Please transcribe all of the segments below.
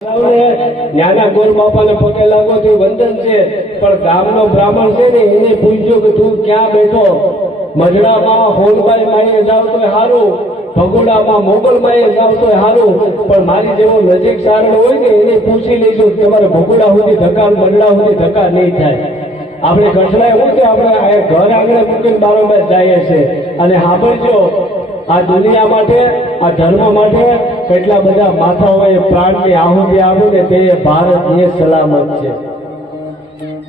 નાના ગોર બાપાને પગે લાગો તો વંદન છે, પણ ગામનો બ્રાહ્મણ છે ને એને પૂછ્યું કે તું ક્યાં બેઠો? મજડામાં હોલબાઈ માએ જાવ તો સારું, ભગોડામાં મોગલ માએ જાવ તો સારું, પણ મારી જેવો નજીક સારણ હોય ને એને પૂછી લઈશું તમારે ભગોડા સુધી ધક્કા મજડા સુધી ધક્કા નહીં થાય. આપણે કચરા એવું કે આપણે ઘર આંગણે મૂકીને બારોબાર જઈએ છે. અને સાંભળજો, આ દુનિયા માટે, આ ધર્મ માટે કેટલા બધા માથાઓએ પ્રાણની આહુતિ આપી ને તે ભારત એ સલામત છે.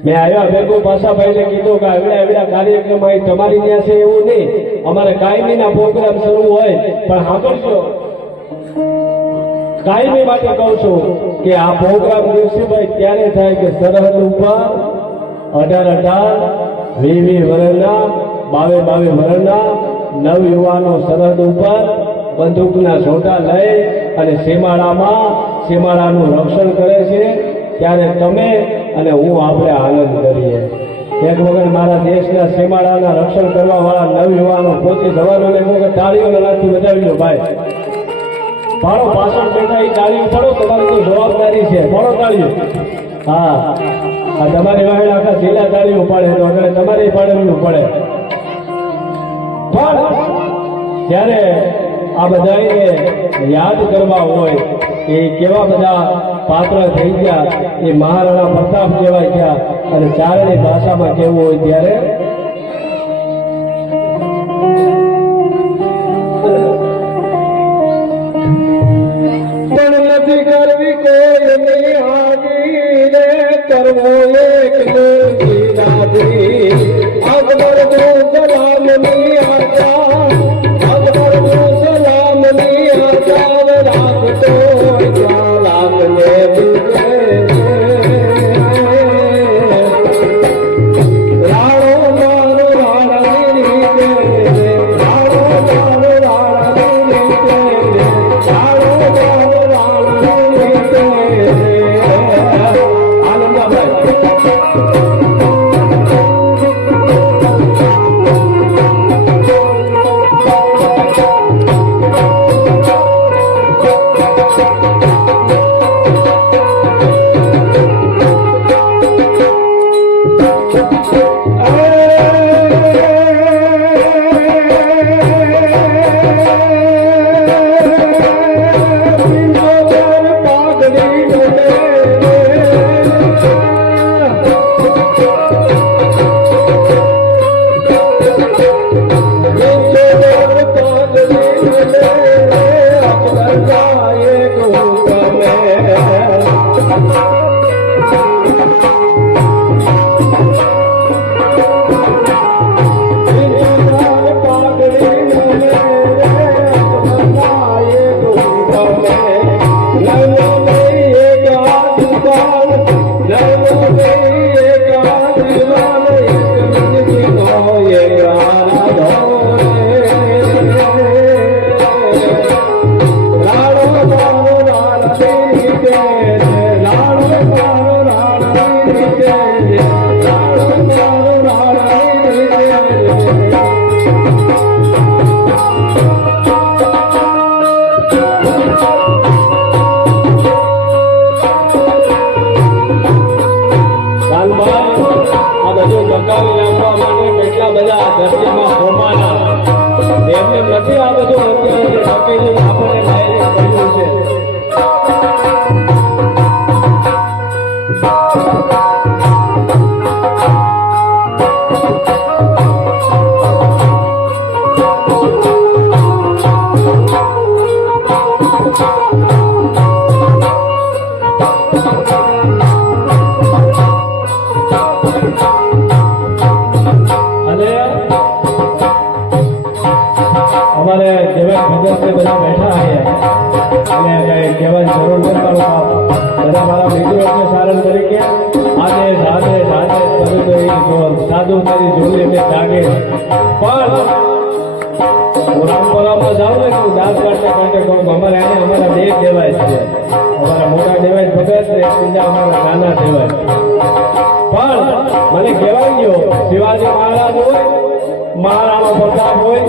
મેં આવ્યા ભેગું પાસાભાઈને કીધું કે એવડા કાર્યક્રમ અહીં તમારી ત્યાં છે એવું નહીં, અમારે કાયમીના પ્રોગ્રામ શરૂ હોય, પણ સાંભળજો કાયમી માટે કહું છું કે આ પ્રોગ્રામ દિવસે ભાઈ ત્યારે થાય કે સરહદ ઉપર 18-18, 20-20 વર્ષના, 22-22 વર્ષના નવ યુવાનો સરહદ ઉપર બંદૂકના છોટા લઈ અને સીમાડાનું રક્ષણ કરે છે. ત્યારે તમે અને હું આપણે આનંદ કરીએ. એક વખત મારા દેશના સીમાડાના રક્ષણ કરવા વાળા નવ યુવાનો પહોંચી જવાનોને એક વખત તાળીઓના નાથી વધાવી લો ભાઈ. પાડો પાછળ બેઠા એ તાળીઓ પડો, તમારી તો જવાબદારી છે, પડો તાળીઓ. હા, આ તમારી વાહેડ આખા જિલ્લા તાળીઓ પાડે તો આગળ તમારે પાડવું પડે. પણ જ્યારે આ બધાને યાદ કરવા હોય એ કેવા બધા પાત્ર થઈ ગયા, એ મહારાણા પ્રતાપ કહેવાય ગયા, અને ચારણી ભાષામાં કહેવું હોય ત્યારે પણ નથી કરવી કોઈની હાજીને, કરવો એકને જીનાજી. અકબર નો સલામની આજા, અકબર નો સલામની આજા, રાખતો લાગને કેટલા બધા ધરતીમાં હોમાના એમને નથી આ બધું અત્યારે આપણને ડાયરેક્ટ કર્યું છે. અમારે જેવા ભગત બધા બેઠા છે અને કહેવાની જરૂર નથી, બધા મારા મિત્રો છે સારણ તરીકે આદેશ સાધુ તારી જોડી એમને જાગે. પણ હું રામપરામાં જાઉં ને હું દાંત કાઢતે કહું અમારે એને અમારા દેહ દેવાય છે, અમારા મોટા દેવાય ભગત ને બીજા અમારા નાના દેવાય. પણ મને કહેવાય ગયો શિવાજી મહારાજ હોય, મહારાણા પ્રતાપ હોય,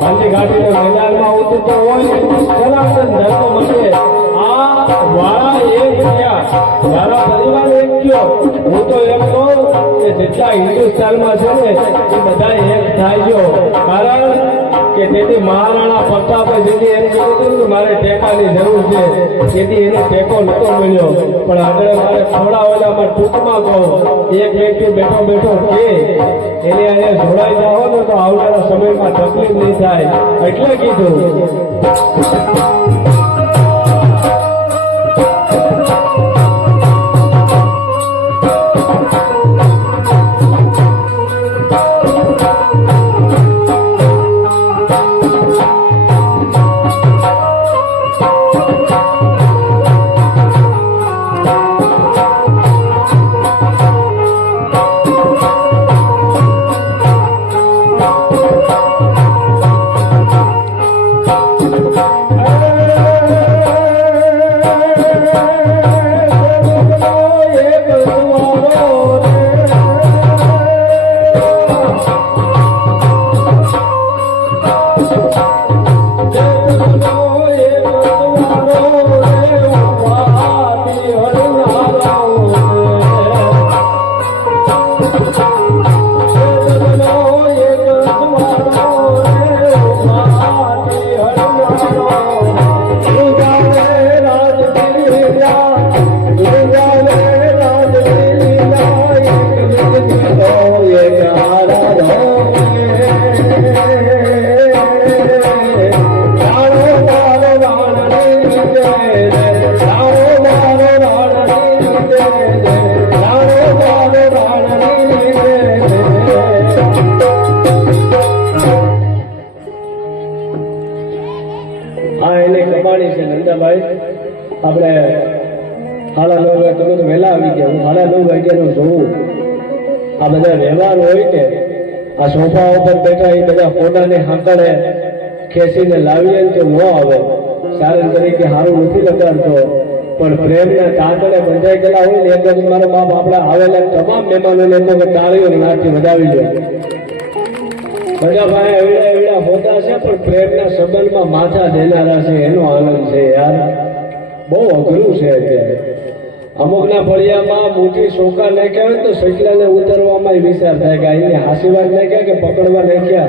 ગાંધી ઘાટીના મેદાનમાં ઉતરતો હોય, સનાતન ધર્મ માટે આ વાળા એક થયા, મારા પરિવાર એક થયો. હું તો એમ કહું કે જેટલા હિન્દુસ્તાનમાં છે ને એ બધા એક થાય છો. કારણ કે તેથી મહારાણા પ્રતાપે જેથી એમ કીધું હતું કે મારે ટેકાની જરૂર છે, તેથી એને ટેકો નતો મળ્યો. પણ આગળ મારે થોડા વેલામાં ટૂંકમાં કહું, એક વ્યક્તિ બેઠો બેઠો કે એને અહીંયા જોડાઈ જાઓ ને તો આવનારા સમયમાં તકલીફ નહીં થાય, એટલે કીધું. આપણે સાડા 9 વાગે તમે તો વહેલા આવી ગયા, હું સાડા 9 વાગ્યાનું જોઉં. આ બધા વ્યવહાર હોય કે આ સોફા ઉપર બેઠા એ બધા કોડાને હાંકડે ખેંચીને લાવીએ તો ન આવે. સારણ તરીકે સારું નથી લગાડતો, પણ પ્રેમના કાંકડે બંધાઈ ગયેલા હોય ને એક જ મારા બાપ આપણા આવેલા તમામ મહેમાનોને કહો કે તાળીઓ નાથી વધાવી લે. બધા ભાઈ એવડા એવડા હોતા છે, પણ પ્રેમના સંબંધમાં માથા દેનારા છે, એનો આનંદ છે યાર. બહુ અઘરું છે અત્યારે. અમુકના ફળિયામાં મોટી શોકા નાખ્યા હોય તો સૈકલાને ઉતરવામાં વિચાર થાય કે અહીંને હાસીવાદ નાખ્યા કે પકડવા નાખ્યા.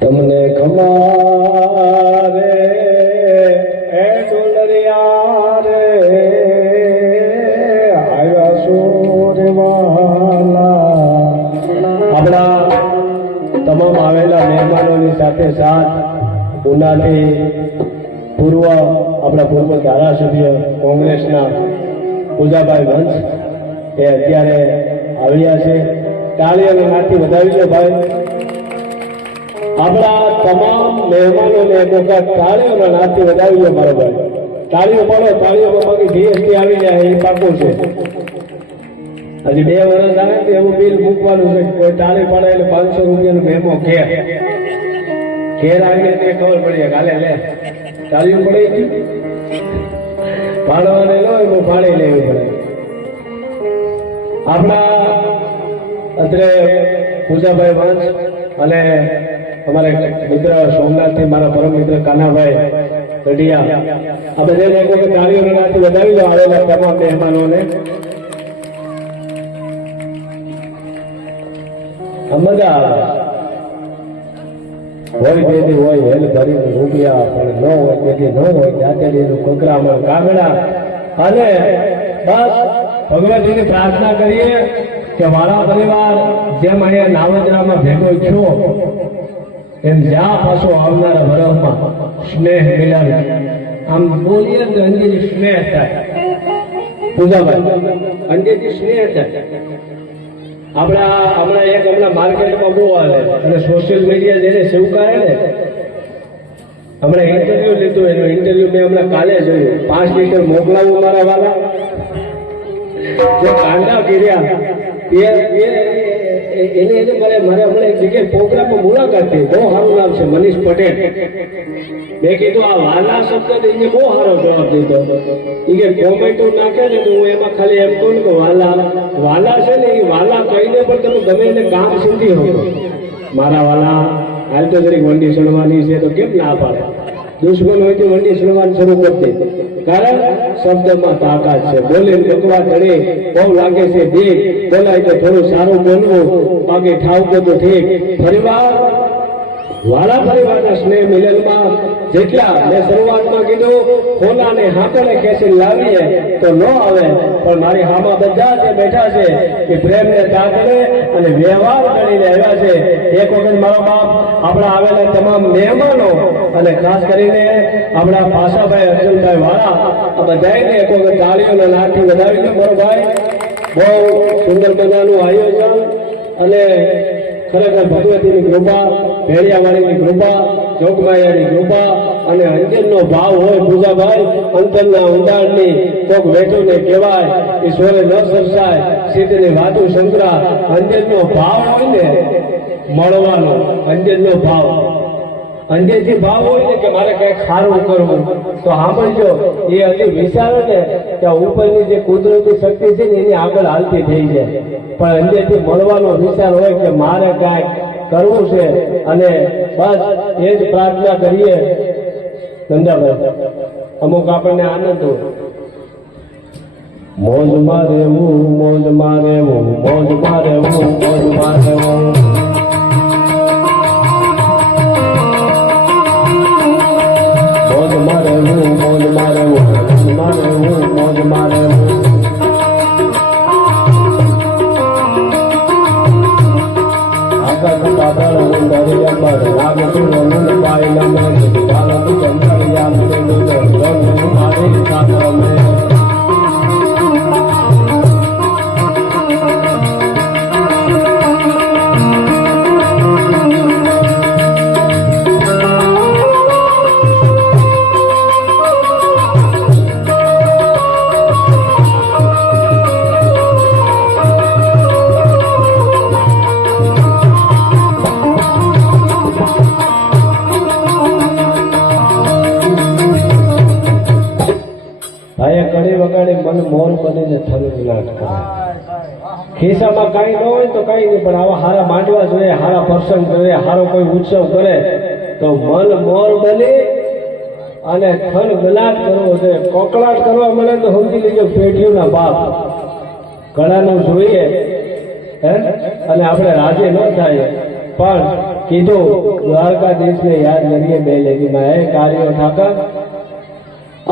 તમને ખમા રે એ ડોલરિયા રે આવ્યા સોરવાલા. આપણા તમામ આવેલા મહેમાનોની સાથે સાથ ઉનાથી પૂર્વ આપણા પૂર્વ ધારાસભ્ય કોંગ્રેસના પૂજાભાઈ વંશ એ અત્યારે આવ્યા છે. તાળી અને નાથી વધાવી લો ભાઈ. આપણા તમામ મહેમાનોને એક વખત તાળીઓના નાથી વધાવી લો મારો ભાઈ. તાળીઓ પાડો, તાળીઓમાં બાકી જીએસટી આવી જાય એ પાકું છે. હજી 2 વર્ષ આવે તો એવું બિલ મૂકવાનું છે. કોઈ તાળી પાડે એટલે 500 રૂપિયાનો મેમો ઘેર આવીને તે ખબર પડી કાલે લે તાળીઓ પડી પાડવાને લો એનું પાડી લેવું પડે. આપણા અત્રે પૂજાભાઈ વંશ અને અમારે મિત્ર સોમનાથથી મારા પરમ મિત્ર કાનાભાઈ રઢિયા, આ બધાને એક વખત તાળીઓના નાથી વધાવી લો આવેલા તમામ મહેમાનોને. બધા હોય તેથી હોય હેલ ભરીને રૂપિયા, પણ ન હોય તેથી ન હોય જાતેલીનું કોકરામાં કાગડા. અને બસ ભગવાનજીની પ્રાર્થના કરીએ કે મારા પરિવાર જેમ અહીંયા નાવદરામાં ભેગો છો એમ જ્યાં પાછો આવનારા વર્ષમાં સ્નેહ મિલન આમ બોલીએ તો અંજેથી સ્નેહ થાય. પૂજાભાઈ અંજેથી સ્નેહ થાય. હમણાં માર્કેટમાં બહુ હાલે અને સોશિયલ મીડિયા જેને સ્વીકારે ને, હમણાં ઇન્ટરવ્યુ લીધું, એનું ઇન્ટરવ્યુ મેં હમણાં કાલે જોયું. 5 લીટર મોકલાવું મારા વાલા, જો કાંડા કર્યા એને મારે હમણાં એક જગ્યાએ પ્રોગ્રામમાં મુલાકાત થઈ. બહુ સારું નામ છે, મનીષ પટેલ. મેં કીધું આ વાલા શબ્દ એને બહુ સારો જવાબ દીધો. એ કે કોમેન્ટો નાખે ને તો હું એમાં ખાલી એમ કહું કે વાલા છે ને એ વાલા કહીને પણ તમે ગમે એને કામ સુધી હો. મારા વાલા હાલ તો જરીક વંડી ચડવાની છે તો કેમ ના પાડે? દુશ્મન હોય તો વંડી ચડવાનું શરૂ કરી દે. કારણ શબ્દમાં તાકાત છે. બોલે ભગવા ચડે બહુ લાગે છે દેખ, બોલાય તો થોડું સારું બોલવું, બાકી ઠાવકો તો ઠીક. પરિવાર વાળા પરિવારના સ્નેહ મિલનમાં જેટલા મેં શરૂઆતમાં કીધું હોનાને હાથોને ખેંચી લાવીએ તો ન આવે, પણ મારી હામાં બધા જે બેઠા છે એ પ્રેમને તાકડે અને વ્યવહાર કરીને આવ્યા છે. એક વખત મારો બાપ આપણા આવેલા તમામ મહેમાનો અને ખાસ કરીને આપણા પાસાભાઈ અર્જુનભાઈ વાળા આ બધાને એક વખત તાળીઓના નાદથી વધાવીને મારો ભાઈ બહુ સુંદર મજાનું આયોજન અને ખરેખર ભગવતીની કૃપા, ભેળિયાવાળીની કૃપા, જોગમાયાની કૃપા અને અંજનનો ભાવ હોય પૂજાભાઈ, અંતરના ઊંડાણની કોક વેઠુને કહેવાય, ઈશ્વરે ન સરસાય, સીધની વાતું સંકરા. અંજનનો ભાવ હોય ને મળવાનો, અંજનનો ભાવ, અંજનથી ભાવ હોય ને કે મારે કંઈક સારું કરવું તો સાંભળજો, એ હજી વિચારો ને ત્યાં ઉપરની જે કુદરતી શક્તિ છે ને એની આગળ હાલતી થઈ જાય. પણ અંજનથી મળવાનો વિચાર હોય કે મારે કાંઈક કરવું છે અને બસ એ જ પ્રાર્થના કરીએ. ધંધાભાઈ અમુક આપણને આનંદ હોય, મોજમાં રહેવું, મોજમાં રહેવું, મોજમાં રહેવું, મોજમાં રહેવું. મોજમાં રહેવું, મોજમાં રહેવું, મોજમાં રહેવું, મોજમાં રહેવું. આકાશ પાતાળ દરિયા પર લાગતું રમણ પાય લમે ભારત ચંદ્રયાન કે દુર મારી સાથે મેં કડી વગાડી મન મોર બનીને થનગનાટ કરે. ખિસ્સામાં કાંઈ ન હોય તો કાંઈ નહીં, પણ આવા હારા માંડવા જોઈએ, હારા પ્રસંગ જોઈએ, હારો કોઈ ઉત્સવ કરે તો મન મોર બની અને થનગનાટ કરવો જોઈએ. કોકળાટ કરવા મળે તો સમજી લેજો પેઢીઓના બાપ. ઘણાનું જોઈએ હે અને આપણે રાજી ન થાય, પણ કીધું દ્વારકાધીશને યાદ કરીએ બે લેગીમાં હે કાર્યો ઠાકર.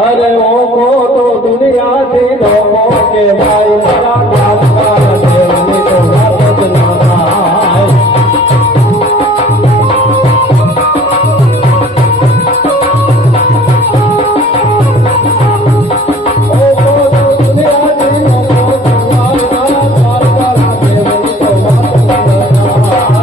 અરે ઓકો તો દુનિયાથી લોકો કે ભાઈ મારા દ્વારકા દેવની તો વાત જ ના થાય. ઓકો તો દુનિયાથી લોકો કે ભાઈ મારા દ્વારકા દેવની તો વાત જ ના થાય.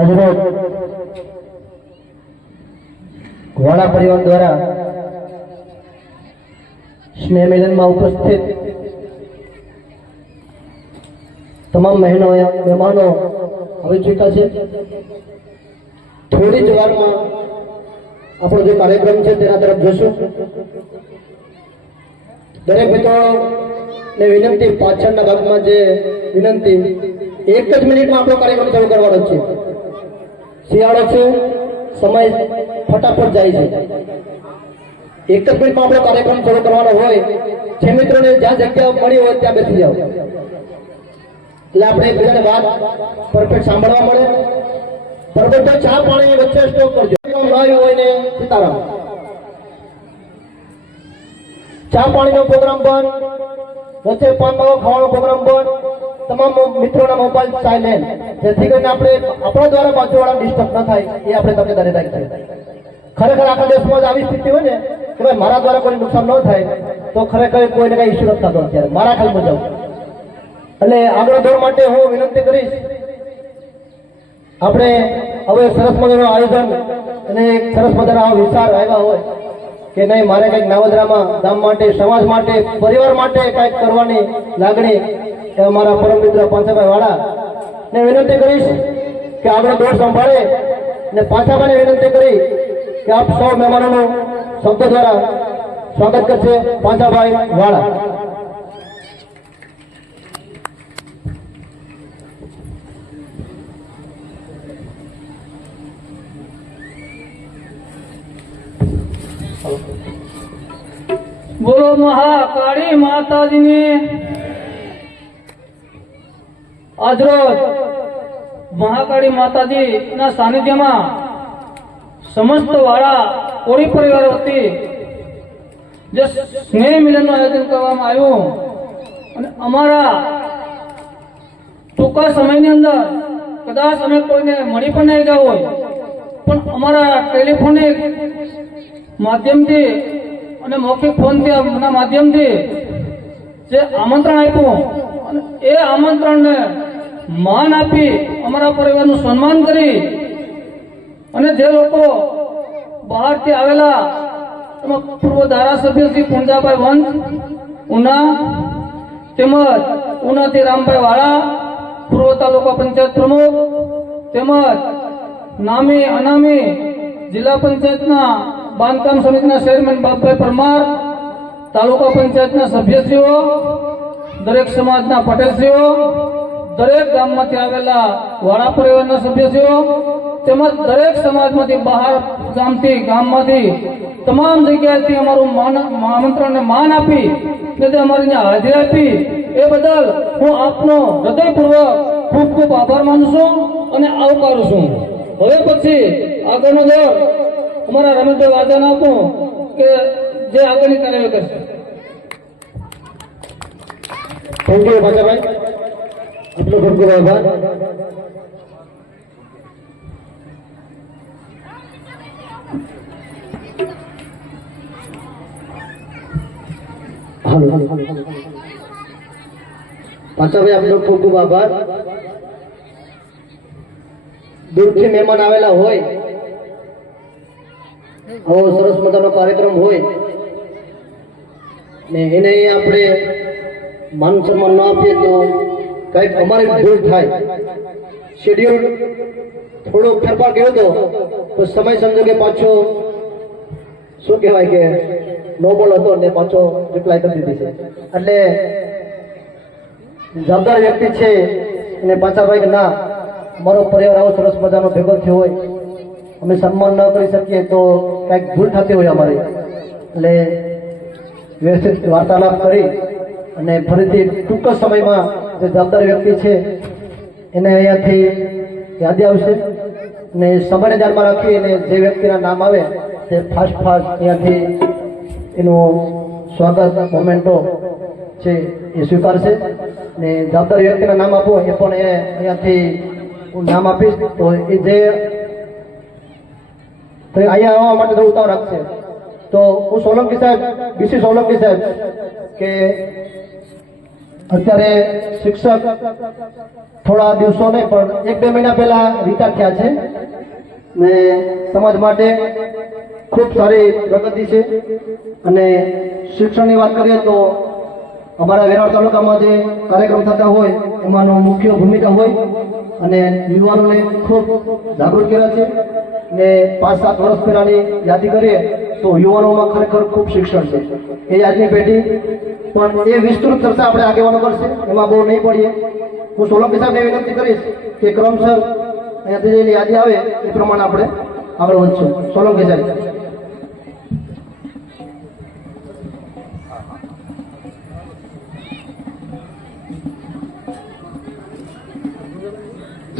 આજરોજ વાળા પરિવાર દ્વારા સ્નેહ મિલનમાં ઉપસ્થિત તમામ મહેમાનો આવી ચૂક્યા છે. થોડી જ વારમાં આપણો જે કાર્યક્રમ છે તેના તરફ જશું. દરેક મિત્રોને વિનંતી, પાછળના ભાગમાં જે વિનંતી, એક જ મિનિટમાં આપણો કાર્યક્રમ શરૂ કરવાનો છે. શિયાળો છે, સમય ફટાફટ જાય છે. એક જ મિનિટમાં આપણો કાર્યક્રમ શરૂ કરવાનો હોય જે મિત્રોને જ્યાં જગ્યા મળી હોય ત્યાં બેસી જાઓ, એટલે આપણે એકબીજાને વાત પરફેક્ટ સાંભળવા મળે. બરોબર, તો ચા પાણી વચ્ચે સ્ટોપ કરજો. ન આવ્યું હોય ને સીતારામ. ચા પાણીનો પ્રોગ્રામ બંધ, વચ્ચે પાન માવો ખાવાનો પ્રોગ્રામ બંધ, તમામ મિત્રોના મોબાઈલ સાયલેન્ટ, જેથી કરીને આપણે આપણા દ્વારા બાજુવાળા ડિસ્ટર્બ ન થાય એ આપણે તકેદારી રાખીએ. ખરેખર આખા દેશમાં જ આવી સ્થિતિ હોય ને કે ભાઈ મારા દ્વારા કોઈ નુકસાન ન થાય તો ખરેખર કોઈને કઈ ઇસ્યુ નથી થતો અત્યારે મારા ખ્યાલ મુજબ. એટલે આગળ દોર માટે હું વિનંતી કરીશ, આપણે હવે સરસ મજાનું આયોજન અને એક સરસ મજાના વિચાર આવ્યા હોય કે નહીં મારે કંઈક નાવદરામાં ગામ માટે, સમાજ માટે, પરિવાર માટે કંઈક કરવાની લાગણી, એ અમારા પરમ મિત્ર પાંચાભાઈ વાળા ને વિનંતી કરીશ કે આગળ દોર સંભાળે ને પાંચાભાઈને વિનંતી કરી કે આપ સૌ મહેમાનોનું શબ્દ દ્વારા સ્વાગત કરશે. પાંચાભાઈ વાળા. બોલો મહાકાળી માતાજીની. આજરોજ મહાકાળી માતાજી ના સાનિધ્યમાં સમસ્ત વાળા કોળી પરિવાર વતી જે સ્નેહ મિલનનું આયોજન કરવામાં આવ્યું અને અમારા ટૂંકા સમયની અંદર કદાચ અમે કોઈને મળી પણ નહીં ગયા હોય પણ અમારા ટેલિફોનિક માધ્યમથી અને મૌખિક ફોનના માધ્યમથી જે આમંત્રણ આપ્યું અને એ આમંત્રણને માન આપી અમારા પરિવારનું સન્માન કરી અને જે લોકો બહારથી આવેલા એમાં પૂર્વ ધારાસભ્ય શ્રી પુંજાભાઈ વંશ ઉના, તેમજ ઉનાથી રામભાઈ વાળા પૂર્વ તાલુકા પંચાયત પ્રમુખ, તેમજ નામી અનામી જિલ્લા પંચાયતના બાંધકામ સમિતિના ચેરમેન બાપભાઈ પરમાર, તાલુકા પંચાયતના સભ્યશ્રીઓ, દરેક સમાજના પટેલશ્રીઓ, દરેક ગામમાંથી આવેલા વાળા પરિવારના સભ્યશ્રીઓ, તેમજ દરેક સમાજમાંથી બહાર ગામમાંથી તમામ જગ્યાએથી અમારું આમંત્રણને માન આપી કે અમારી હાજરી આપી એ બદલ હું આપનો હૃદયપૂર્વક ખૂબ ખૂબ આભાર માનું છું અને આવકારું છું. હવે પછી આગળનો દોર અમારા રમેશભાઈ વાજાને આપો કે જે આગળની કાર્યવાહી કરશે. થેન્ક યુ પાંચાભાઈ, આપનો ખૂબ ખૂબ આભાર. પાંચાભાઈ આપનો ખૂબ ખૂબ આભાર. દૂરથી મહેમાન આવેલા હોય, આવો સરસ મજાનો કાર્યક્રમ હોય ને એને આપણે માન સન્માન ન આપીએ તો કંઈક અમારી ભૂલ થાય. શેડ્યુલ થોડો ફેરફાર કર્યો તો સમય સંજોગે પાછો શું કહેવાય કે નોબલ હતો ને પાછો રિપ્લાય કરી દીધી છે. એટલે જવાબદાર વ્યક્તિ છે અને પાંચાભાઈ કે ના અમારો પરિવાર આવો સરસ મજાનો ભેગો થયો હોય, અમે સન્માન ન કરી શકીએ તો કંઈક ભૂલ થતી હોય અમારી, એટલે વ્યવસ્થિત વાર્તાલાપ કરી અને ફરીથી ટૂંક જ સમયમાં જે જવાબદાર વ્યક્તિ છે એને અહીંયાથી યાદી આવશે અને સમયને ધ્યાનમાં રાખી અને જે વ્યક્તિના નામ આવે તે ફાસ્ટ અહીંયાથી એનું સ્વાગત મોમેન્ટો છે એ સ્વીકારશે ને જવાબદાર વ્યક્તિના નામ આપો એ પણ એ અહીંયાથી હું નામ આપીશ તો એ જે અહીંયા આવવા માટે થોડું ઉતાવળ રાખશે. તો હું સોલંકી સાહેબ, બીસી સોલંકી સાહેબ કે અત્યારે શિક્ષક થોડા દિવસો નહીં પણ 1-2 મહિના પહેલા રિટાયર થયા છે ને સમાજ માટે ખૂબ સારી પ્રગતિ છે અને શિક્ષણની વાત કરીએ તો અમારા વેરાવળ તાલુકામાં જે કાર્યક્રમ થતા હોય એમાંનો મુખ્ય ભૂમિકા હોય અને યુવાનોને ખૂબ જાગૃત કર્યા છે ને 5-7 વર્ષ પહેલાની યાદી કરીએ તો યુવાનોમાં ખરેખર ખૂબ શિક્ષણ છે. એ આજની પેઢી પણ એ વિસ્તૃત ચર્ચા આપણે આગેવાનો કરશે, એમાં બહુ નહીં પડીએ. હું સોલંકી સાહેબને વિનંતી કરીશ કે ક્રમસર અહીંયાથી જે યાદી આવે એ પ્રમાણે આપણે આગળ વધશું. સોલંકી સાહેબ.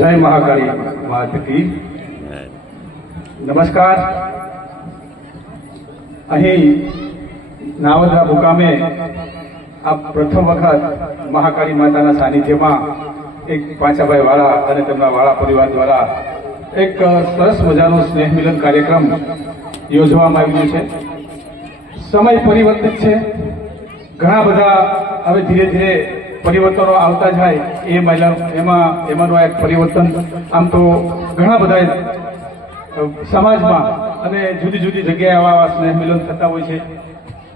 જય મહાકાળી માત કી નમસ્કાર. અહીં નાવદરા મુકામે આ પ્રથમ વખત મહાકાળી માતાના સાનિધ્યમાં એક પાંચાભાઈ વાળા અને તેમના વાળા પરિવાર દ્વારા એક સરસ મજાનો સ્નેહ મિલન કાર્યક્રમ યોજવામાં આવ્યો છે. સમય પરિવર્તિત છે, ઘણા બધા હવે ધીરે ધીરે પરિવર્તનો આવતા જાય એમાંનું એક પરિવર્તન આમ તો ઘણા બધા સમાજમાં અને જુદી જુદી જગ્યાએ આવા સ્નેહ મિલન થતા હોય છે.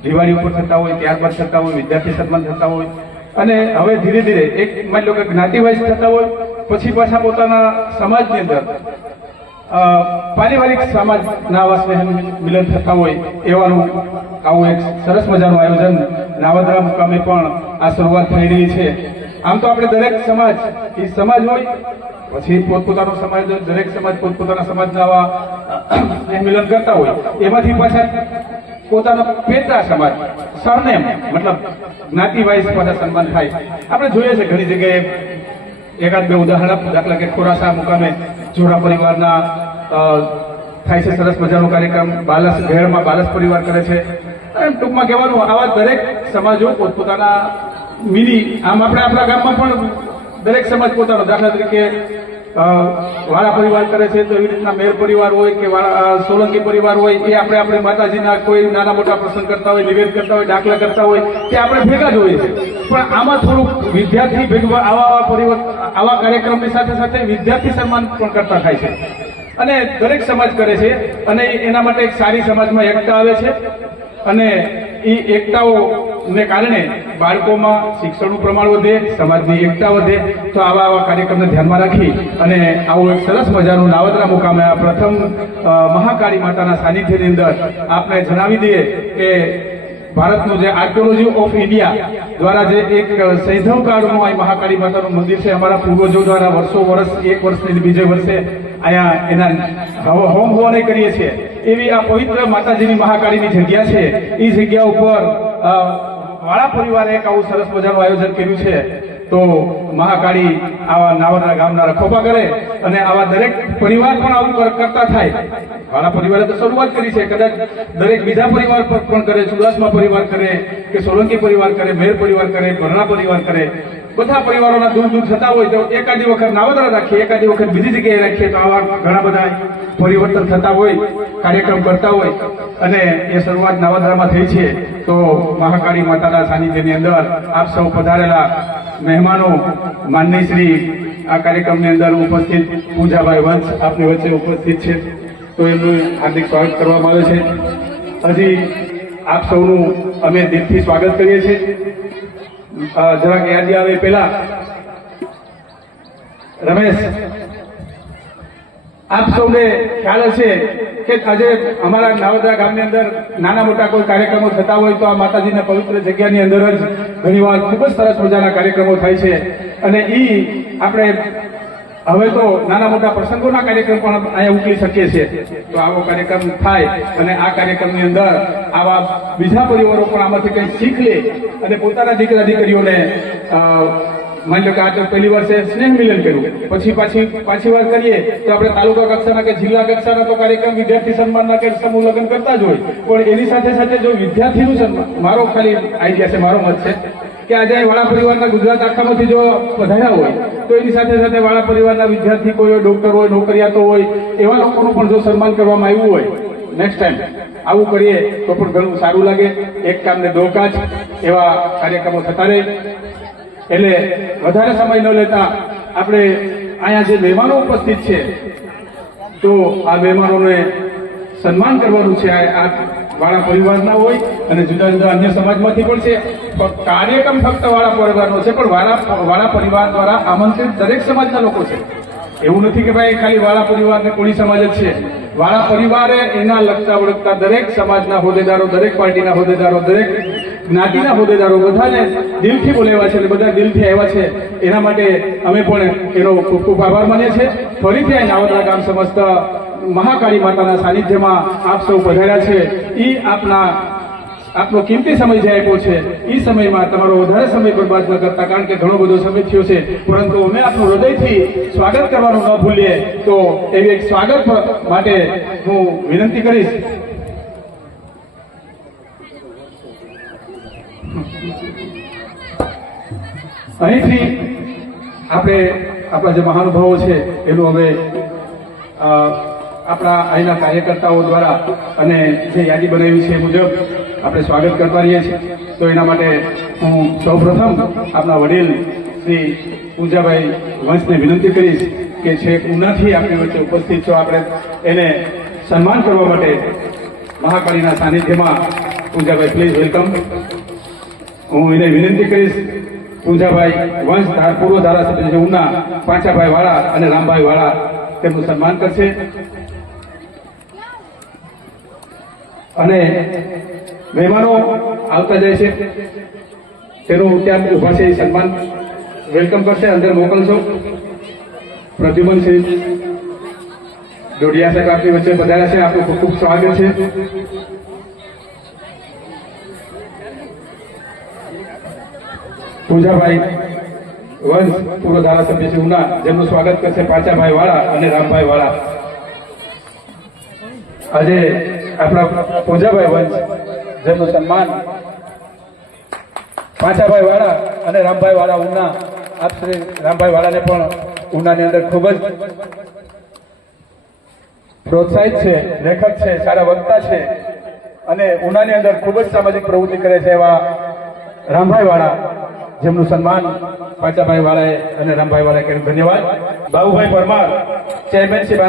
દિવાળી ઉપર થતા હોય, ત્યારબાદ થતા હોય, વિદ્યાર્થી સન્માન થતા હોય અને હવે ધીરે ધીરે એક માની લો કે જ્ઞાતિવાઇઝ થતા હોય, પછી પાછા પોતાના સમાજની અંદર પારિવારિક સમાજના આવા સ્નેહ મિલન થતા હોય એવાનું આવું એક સરસ મજાનું આયોજન નાવદરા મુકામે પણ આ શરૂઆત થઈ રહી છે. આમ તો આપણે દરેક સમાજ એ સમાજ હોય, પછી પોતપોતાનો સમાજ, દરેક સમાજ પોતપોતાના સમાજના આવા સ્નેહ મિલન કરતા હોય, એમાંથી પાછા પોતાનો પેટા સમાજ સરનેમ મતલબ જ્ઞાતિ વાઇઝ પાછા સન્માન થાય. આપણે જોઈએ છે ઘણી જગ્યાએ એકાદ બે ઉદાહરણ, દાખલા કે ખોરાસા મુકામે જોડા પરિવારના થાય છે સરસ મજાનો કાર્યક્રમ. ઘેરમાં બાલસ પરિવાર કરે છે. ટૂંકમાં કહેવાનું આવા દરેક સમાજો પોતપોતાના મિની, આમ આપણે આપણા ગામમાં પણ દરેક સમાજ પોતાનો, દાખલા તરીકે વાળા પરિવાર કરે છે તો એવી રીતના મેર પરિવાર હોય કે સોલંકી પરિવાર હોય, એ આપણે માતાજીના કોઈ નાના મોટા પ્રસંગ કરતા હોય, નિવેદ કરતા હોય, દાખલા કરતા હોય, તે આપણે ભેગા જ હોઈએ છીએ. પણ આમાં થોડુંક વિદ્યાર્થી ભેગું આવા કાર્યક્રમની સાથે સાથે વિદ્યાર્થી સન્માન પણ કરતા થાય છે અને દરેક સમાજ કરે છે અને એના માટે એક સારી સમાજમાં એકતા આવે છે અને એ એકતાઓને કારણે બાળકોમાં શિક્ષણનું પ્રમાણ વધે, સમાજની એકતા વધે. તો આવા કાર્યક્રમને ધ્યાનમાં રાખી અને આવું એક સરસ મજાનું નાવદરા મુકામે આ પ્રથમ મહાકાળી માતાના સાનિધ્યની અંદર આપણે જણાવી દઈએ કે ભારતનું જે આર્કિયોલોજી ઓફ ઇન્ડિયા દ્વારા જે એક સૈધવ કાળનું આ મહાકાળી માતાનું મંદિર છે, અમારા પૂર્વજો દ્વારા વર્ષ એક વર્ષની બીજે વર્ષે અહીંયા એના હોમ હવન કરીએ છીએ. એવી આ પવિત્ર માતાજીની મહાકાળીની જગ્યા છે. એ જગ્યા ઉપર વાળા પરિવારે એક આવું સરસ મજાનું આયોજન કર્યું છે. તો મહાકાળી આવા નાવદરા ગામના રખોપા કરે અને આવા દરેક પરિવાર પણ આવું કરતા થાય. વાળા પરિવારે તો શરૂઆત કરી છે, કદાચ દરેક બીજા પરિવાર પર પણ કરે, ચુડાસમા પરિવાર કરે કે સોલંકી પરિવાર કરે, મેર પરિવાર કરે, ભરણા પરિવાર કરે, બધા પરિવારોના દૂર દૂર થતા હોય તો એકાદી વખત નાવદરા રાખીએ, એકાદી વખત બીજી જગ્યાએ રાખીએ તો આવા ઘણા બધા પરિવર્તન થતા હોય, કાર્યક્રમ કરતા હોય અને એ શરૂઆત નાવદરામાં થઈ છે. તો મહાકાળી માતાના સાનિધ્યની અંદર આપ સૌ પધારેલા મહેમાનો, માનનીય શ્રી આ કાર્યક્રમની અંદર ઉપસ્થિત પૂજાભાઈ વંશ આપની વચ્ચે ઉપસ્થિત છે, તો એમનું હાર્દિક સ્વાગત કરવામાં આવે છે. હજી આપ સૌનું અમે દિલથી સ્વાગત કરીએ છીએ. જરાક યાદી આવે પહેલા રમેશ, આપ સૌને ખ્યાલ હશે કે આજે અમારા નાવદરા ગામની અંદર નાના મોટા કોઈ કાર્યક્રમો થતા હોય તો આ માતાજીના પવિત્ર જગ્યાની અંદર જ ઘણીવાર ખૂબ જ સરસ મજાના કાર્યક્રમો થાય છે અને આપણે હવે તો નાના મોટા પ્રસંગોના કાર્યક્રમ પણ અહીંયા ઉકલી શકીએ છીએ. તો આવો કાર્યક્રમ થાય અને આ કાર્યક્રમની અંદર આવા બીજા પરિવારો પણ આમાંથી કંઈક શીખ લે અને પોતાના દીકરા દીકરીઓને માની લો કે આ તો પહેલી વાર છે સ્નેહ મિલન કર્યું, પછી પાછી વાર કરીએ તો આપણે તાલુકા કક્ષાના કે જિલ્લા કક્ષાના તો કાર્યક્રમ વિદ્યાર્થી સન્માનના કે સમૂહ લગ્ન કરતા જ હોય, પણ એની સાથે સાથે જો વિદ્યાર્થીનું સન્માન, મારો ખાલી આઈડિયા છે, મારો મત છે કે આજે વાળા પરિવારના ગુજરાત આખામાંથી જો વધાર્યા હોય તો એની સાથે સાથે વાળા પરિવારના વિદ્યાર્થી કોઈ હોય, ડોક્ટર હોય, નોકરિયાતો હોય, એવા લોકોનું પણ જો સન્માન કરવામાં આવ્યું હોય નેક્સ્ટ ટાઈમ આવું કરીએ તો પણ ઘણું સારું લાગે. એક કામને દો કાજ એવા કાર્યક્રમો થતા રહે. એટલે વધારે સમય ન લેતા આપણે અહીંયા જે મહેમાનો ઉપસ્થિત છે તો આ મહેમાનોને સન્માન કરવાનું છે. આ વાળા પરિવારના હોય અને જુદા જુદા અન્ય સમાજમાંથી પણ છે. કાર્યક્રમ ફક્ત વાળા પરિવારનો છે, પણ વાળા પરિવાર દ્વારા આમંત્રિત દરેક સમાજના લોકો છે. એવું નથી કે ભાઈ ખાલી વાળા પરિવાર ને કોળી સમાજ જ છે. વાળા પરિવારે એના લગતા વળગતા દરેક સમાજના હોદ્દેદારો, દરેક પાર્ટીના હોદ્દેદારો, દરેક જ્ઞાતિના હોદ્દેદારો બધાને દિલથી બોલાવ્યા છે અને બધા દિલથી આવ્યા છે. એના માટે અમે પણ એનો ખૂબ ખૂબ આભાર માનીએ છીએ. ફરીથી આ નાવદરા ગામ સમસ્ત મહાકાળી માતાના સાનિધ્યમાં આપ સૌ પધાર્યા છે. એ આપના આપનો કિંમતી સમય જે આપ્યો છે એ સમયમાં તમારો વધારે સમય બરબાદ ન કરતા, કારણ કે ઘણો બધો સમય થયો છે, પરંતુ અમે આપનું હૃદયથી સ્વાગત કરવાનું ન ભૂલીએ. તો એવી એક સ્વાગત માટે હું વિનંતી કરીશ. અહીંથી આપણે આપણા જે મહાનુભાવો છે એનું હવે આપણા અહીંના કાર્યકર્તાઓ દ્વારા અને જે યાદી બનાવી છે એ મુજબ આપણે સ્વાગત કરતા રહીએ છીએ. તો એના માટે હું સૌપ્રથમ આપણા વડીલ શ્રી પૂજાભાઈ વંશને વિનંતી કરીશ કે છેક ઉનાથી આપણી વચ્ચે ઉપસ્થિત છો, આપણે એને સન્માન કરવા માટે મહાકાળીના સાનિધ્યમાં પૂજાભાઈ પ્લીઝ વેલકમ. હું એને વિનંતી કરીશ પૂજાભાઈ વંશ પૂર્વ ધારાસભ્ય છે ઉના, પાંચાભાઈ વાળા અને રામભાઈ વાળા તેમનું સન્માન કરશે. અને મહેમાનો આવતા જાય છે તેનું ત્યાં ઉભા છે એ સન્માન વેલકમ કરશે, અંદર મોકલશો. પ્રદ્યુમનસિંહ ડોડિયા સાહેબ આપની વચ્ચે પધાર્યા છે, આપનું ખૂબ ખૂબ સ્વાગત છે. પૂજાભાઈ વંશ પૂર્વ ધારાસભ્ય છે ઉના, જેમનું સ્વાગત કરશે પાંચાભાઈ વાળા અને રામભાઈ વાળા. આજે આપણા પૂજાભાઈ વંશ જેમનું સન્માન પાંચાભાઈ વાળા અને રામભાઈ વાળા ઉના, આપ શ્રી રામભાઈ વાળાને પણ ઉનાની અંદર ખૂબ જ પ્રોત્સાહિત છે, લેખક છે, સારા વક્તા છે અને ઉનાની અંદર ખૂબ જ સામાજિક પ્રવૃત્તિ કરે છે એવા રામભાઈ વાળા જેમનું સન્માન પાંચાભાઈ વાળાએ અને રામભાઈ વાળાએ કર્યું. ધન્યવાદ. બાબુભાઈ પરમાર, ચેરમેન શ્રી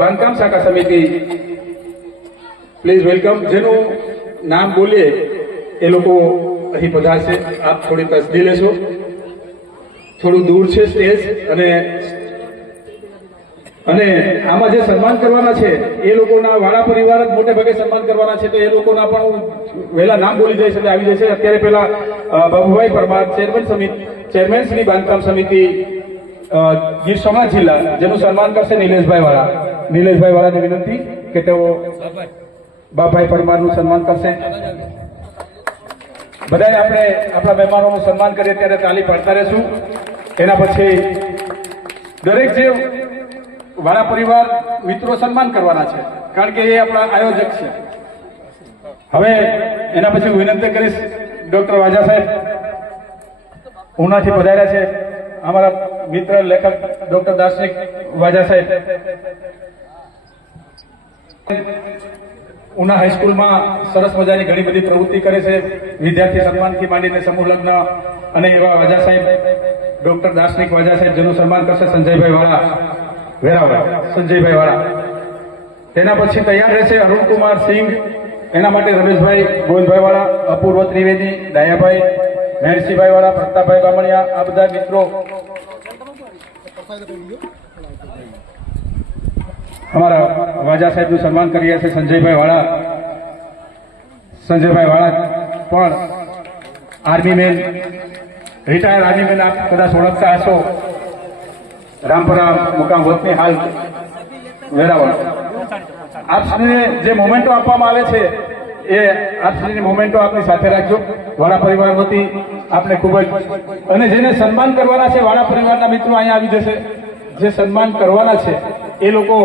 બાંધકામ શાખા સમિતિ, પ્લીઝ વેલકમ. જેનું નામ બોલીએ એ લોકો અહીં પધારશે. આપ થોડી તસદી લેશો. થોડું દૂર છે સ્ટેજ અને આમાં જે સન્માન કરવાના છે એ લોકોના વાળા પરિવાર જ મોટે ભાગે સન્માન કરવાના છે, તો એ લોકોના પણ હું વહેલા નામ બોલી જઈશ એટલે આવી જશે. અત્યારે પહેલા બાબુભાઈ પરમાર, ચેરમેન શ્રી બાંધકામ સમિતિ ગીર સોમનાથ જિલ્લા, જેનું સન્માન કરશે નિલેશભાઈ વાળા. નિલેશભાઈ વાળાને વિનંતી કે તેઓ બાપભાઈ પરમારનું સન્માન કરશે. બધાએ આપણે આપણા મહેમાનોનું સન્માન કરીએ ત્યારે તાલી પાડતા રહેશું. એના પછી દરેક જે વાળા પરિવાર મિત્રો સન્માન કરવાના છે, કારણ કે એ આપણા આયોજક છે. હવે એના પછી હું વિનંતી કરીશ ડોક્ટર વાજા સાહેબ ઉનાથી પધાર્યા છે, અમારા મિત્ર લેખક ડોક્ટર દાર્શનિક વાજા સાહેબ. ઉના હાઈસ્કૂલમાં સરસ મજાની ઘણી બધી પ્રવૃત્તિ કરે છે, વિદ્યાર્થી સન્માનથી માંડીને સમૂહ લગ્ન, અને એવા વાજા સાહેબ ડોક્ટર દાર્શનિક વાજા સાહેબ જેનું સન્માન કરશે સંજયભાઈ વાળા વેરાવળ. સંજયભાઈ વાળા. તેના પછી તૈયાર રહેશે અરુણકુમાર સિંઘ, એના માટે રમેશભાઈ ગોવિંદભાઈ વાળા, અપૂર્વ ત્રિવેદી, ડાયાભાઈ, મહેરસિંહભાઈ વાળા, પ્રતાપભાઈ બામણિયા, આ બધા મિત્રો અમારા વાજા સાહેબનું સન્માન કરીએ છીએ. સંજયભાઈ વાળા પણ army main, retire army main, આપ કદાચ ઓળખતા હશો. રામપરા મુકામ વતની, હાલ વેરાવળ. આપશ્રીને જે મોમેન્ટો આપવામાં આવે છે એ આપશ્રીની મોમેન્ટો આપની સાથે રાખજો. વાળા પરિવાર વતી આપણે ખૂબ જ, અને જેને સન્માન કરવાના છે વાળા પરિવારના મિત્રો અહીંયા આવી જશે. જે સન્માન કરવાના છે એ લોકો,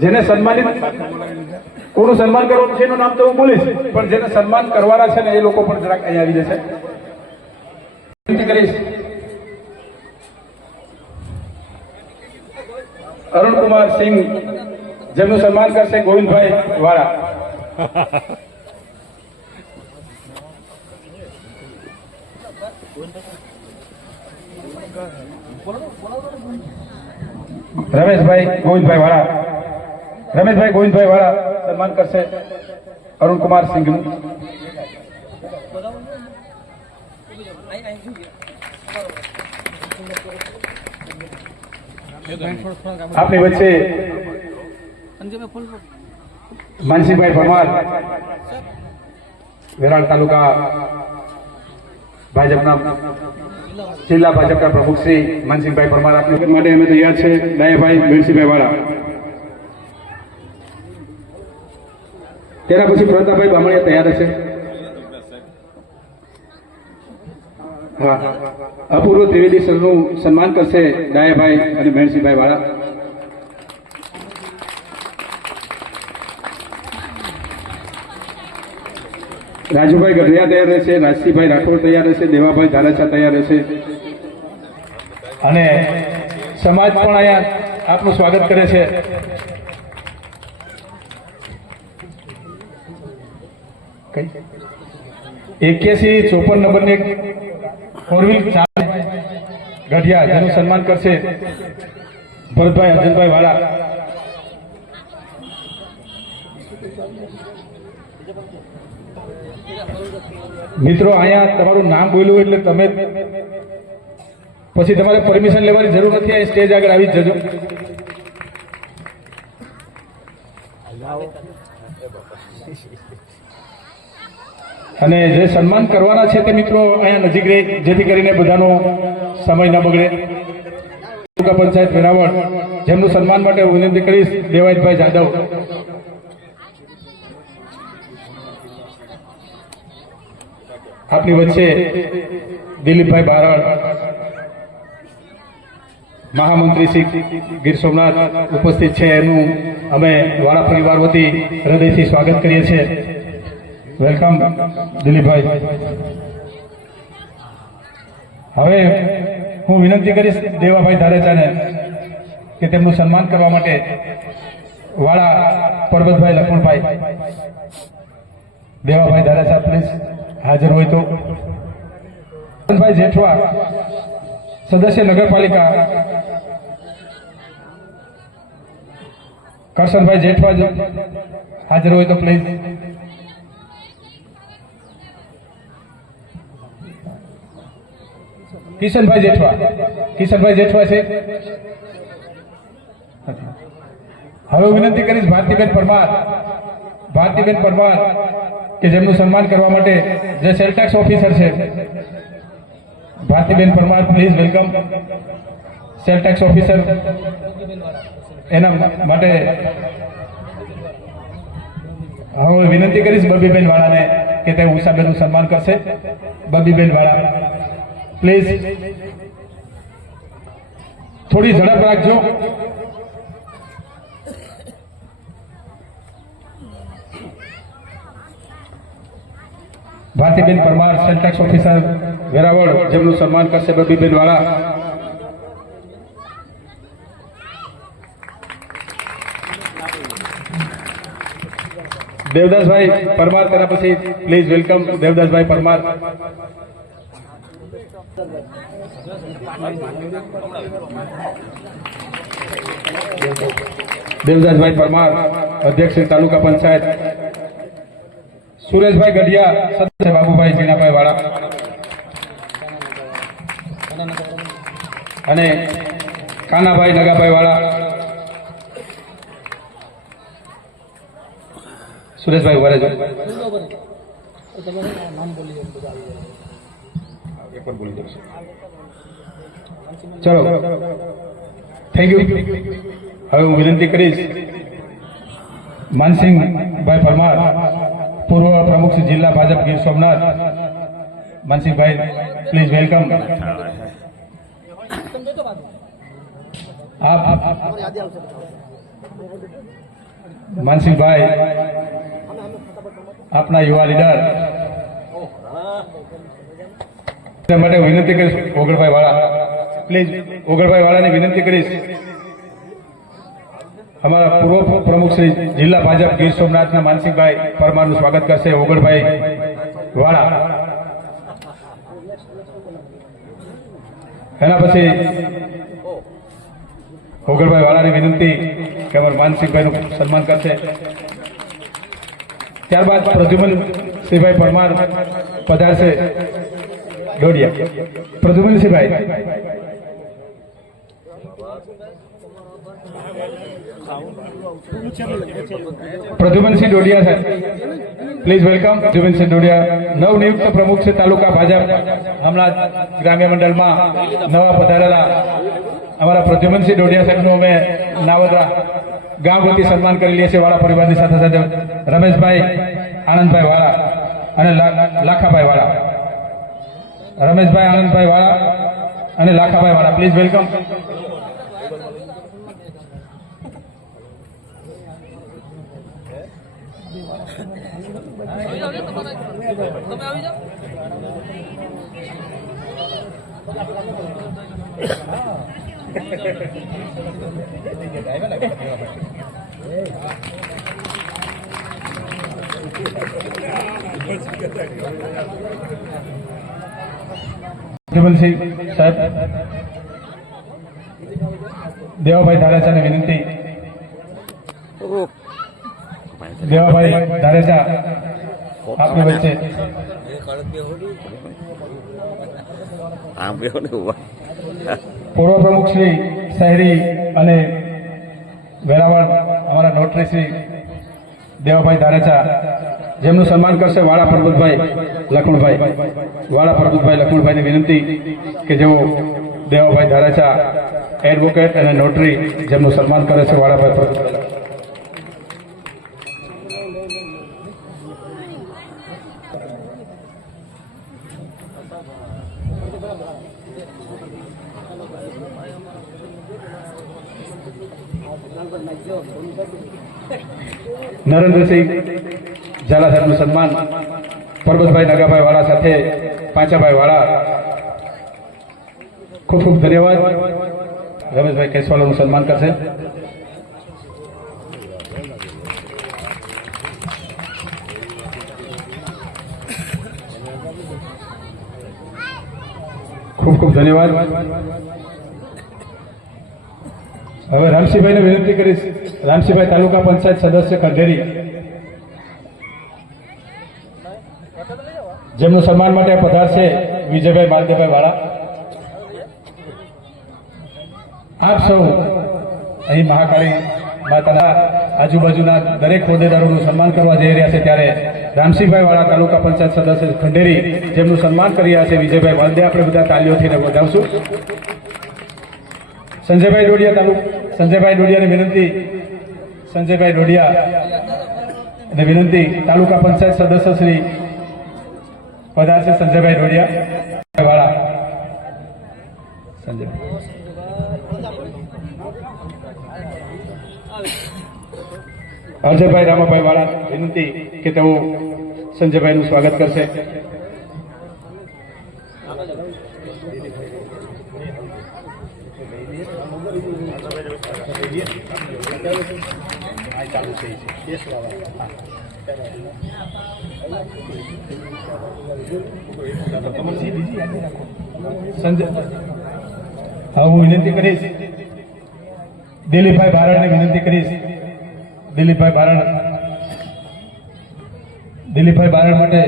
જેને સન્માનિત, કોનું સન્માન કરવાનું છે એનું નામ તો હું બોલીશ, પણ જેને સન્માન કરવાના છે ને એ લોકો પણ જરાક અહીંયા આવી જશે. વિનંતી કરીશ અરુણકુમાર સિંહ, જેમનું સન્માન કરશે ગોવિંદભાઈ વાળા. રમેશભાઈ ગોવિંદભાઈ વાળા સન્માન કરશે અરુણકુમાર સિંહનું. આપની વચ્ચે માનસિંહભાઈ પરમાર, વેરાણ તાલુકા ભાજપના જિલ્લા ભાજપના પ્રમુખ શ્રી માનસિંહભાઈ પરમાર આપની માટે અમે તૈયાર છે. દયાભાઈ, મહેરસિંહભાઈ વાળા. તેના પછી પ્રતાપભાઈ બામણીયા તૈયાર હશે. હા, અપૂર્વ ત્રિવેદી સરનું સન્માન કરશે ડાયાભાઈ અને મહેણસિંહભાઈ વાળા. રાજુભાઈ ગઢિયા તૈયાર રહેશે, રાજસિંહભાઈ રાઠોડ તૈયાર રહેશે, દેવાભાઈ ધારાચા તૈયાર રહેશે. અને સમાજ પણ અહીંયા આપનું સ્વાગત કરે છે. કઈ 8154 નંબરની એક ફોર વ્હીલ ગઢિયા જેનું સન્માન કરશે ભરતભાઈ અર્જનભાઈ વાળા. મિત્રો, અહીંયા તમારું નામ બોલ્યું એટલે તમે પછી તમારે પરમિશન લેવાની જરૂર નથી. અહીં સ્ટેજ આગળ આવી જ જજો. અને જે સન્માન કરવાના છે તે મિત્રો અહીંયા નજીક રહે, જેથી કરીને બધાનો સમય ન બગડે. તાલુકા પંચાયત વેરાવળ જેમનું સન્માન માટે હું વિનંતી કરીશ દેવાયતભાઈ જાદવ. આપની વચ્ચે દિલીપભાઈ બારડ, મહામંત્રી શ્રી ગીર સોમનાથ ઉપસ્થિત છે. એમનું અમે વાળા પરિવાર વતી હૃદયથી સ્વાગત કરીએ છીએ. વેલકમ દિલીપભાઈ. હવે હું વિનંતી કરીશ દેવાભાઈ ધારેચાને કે તેમનું સન્માન કરવા માટે વાળા પરબતભાઈ લખમણભાઈ, દેવાભાઈ ધારેચા પ્લીઝ હાજર હોય તો. ભાઈ જેઠવા, સદસ્ય નગરપાલિકા, કરશનભાઈ જેઠવા જો હાજર હોય તો પ્લીઝ. કિશનભાઈ જેઠવા, કિશનભાઈ જેઠવા છે. હવે વિનંતી કરીશ ભારતીબેન પરમાર, ભારતીબેન પરમાર કે જેમનું સન્માન કરવા માટે જે સેલ ટેક્સ ઓફિસર છે. Bhartiben Parmar please welcome. Sales tax officer, એના માટે હું વિનંતી કરીશ બબીબેન વાળાને કે તે ઉષાબેનનું સન્માન કરશે. બબીબેન વાળા પ્લીઝ થોડી ઝડપ રાખજો. Bhartiben Parmar sales tax officer Veraval જેમનું સન્માન કરશે બબીબેન વાળા. દેવદાસભાઈ પરમાર તેના પછી પ્લીઝ વેલકમ દેવદાસભાઈ પરમાર. દેવદાસભાઈ પરમાર અધ્યક્ષ તાલુકા પંચાયત. સુરેશભાઈ ગઢિયા, સદસ્ય બાબુભાઈ જીણાભાઈ વાળા. અને કાનાભાઈ નગાભાઈ વાળા. સુરેશભાઈ ઉભા રહેજો. ચલો, થેન્ક યુ. હવે હું વિનંતી કરીશ માનસિંહભાઈ પરમાર, પૂર્વ પ્રમુખ જિલ્લા ભાજપ ગીર સોમનાથ. Mansinhbhai please welcome. આપ માનસિંહભાઈ આપના યુવા લીડર માટે વિનંતી કરીશ ઓગળભાઈ વાળા પ્લીઝ. ઓગળભાઈ વાળાને વિનંતી કરીશ અમારા પૂર્વ પ્રમુખ શ્રી જિલ્લા ભાજપ ગીર સોમનાથના માનસિંહભાઈ પરમારનું સ્વાગત કરશે. ઓગળભાઈ વાળા. એના પછી ઓગળભાઈ વાળાની વિનંતી કે અમારા માનસિંહભાઈનું સન્માન કરશે. ત્યારબાદ પ્રદ્યુમન સિંહભાઈ પરમાર પધારશે ડોડિયા. પ્રદ્યુમનસિંહભાઈ પ્રદ્યુમનસિંહ ડોડિયા સાહેબ પ્લીઝ વેલકમ. પ્રદ્યુમનસિંહ ડોડિયા નવનિયુક્ત પ્રમુખ છે તાલુકા ભાજપ, હમણાં ગ્રામ્ય મંડળમાં નવા પધારેલા અમારા પ્રદ્યુમનસિંહ ડોડિયા સાહેબનું અમે નાવદરા ગામ વતી સન્માન કરી લઈએ છીએ વાળા પરિવારની સાથે સાથે રમેશભાઈ આનંદભાઈ વાળા અને લાખાભાઈ વાળા. રમેશભાઈ આનંદભાઈ વાળા અને લાખાભાઈ વાળા, પ્લીઝ વેલકમ. પ્રદ્યુમનસિંહ સાહેબ, દેવાભાઈ ધારેચાને વિનંતી. દેવાભાઈ ધારેચા આપની વચ્ચે. પૂર્વ પ્રમુખ શ્રી શહેરી અને વેરાવળ અમારા નોટરી શ્રી દેવાભાઈ ધારેચા, જેમનું સન્માન કરશે વાળા પરબતભાઈ લખમણભાઈ. વાળા પરબતભાઈ લખમણભાઈની વિનંતી કે જેઓ દેવાભાઈ ધારેચા એડવોકેટ અને નોટરી, જેમનું સન્માન કરે છે વાળાભાઈ પરબતભાઈ. નરેન્દ્રસિંહ ઝાલા સાહેબનું સન્માન પરબતભાઈ નગાભાઈ વાળા સાથે પાંચાભાઈ વાળા. ખૂબ ખૂબ ધન્યવાદ. રમેશભાઈ કેસવાલાનું સન્માન કરશે. ખૂબ ખૂબ ધન્યવાદ. હવે રામસિંહભાઈને વિનંતી કરીશ. રામસિંહભાઈ તાલુકા પંચાયત સદસ્ય ખંડેરી, જેમનું સન્માન માટે પધારશે વિજયભાઈ માલદેવભાઈ વાળા. આપ સૌ અહીં મહાકાળી માતાના આજુબાજુના દરેક હોદ્દેદારોનું સન્માન કરવા જઈ રહ્યા છે, ત્યારે રામસિંહભાઈ વાળા તાલુકા પંચાયત સદસ્ય ખંડેરી, જેમનું સન્માન કરી રહ્યા છે વિજયભાઈ માલદેવ, આપણે બધા તાલીઓથી વધાવશું. સંજયભાઈ ડોડિયા સંજયભાઈ ડોડિયાની વિનંતી. સંજયભાઈ ડોડિયા અને વિનંતી તાલુકા પંચાયત સદસ્ય શ્રી પધારશે. સંજયભાઈ ડોડિયા વાળા. સંજય અજયભાઈ રામાભાઈ વાળા વિનંતી કે તેઓ સંજયભાઈનું સ્વાગત કરશે. હવે હું વિનંતી કરીશ દિલીપભાઈ બારડને વિનંતી કરીશ. દિલીપભાઈ બારડ માટે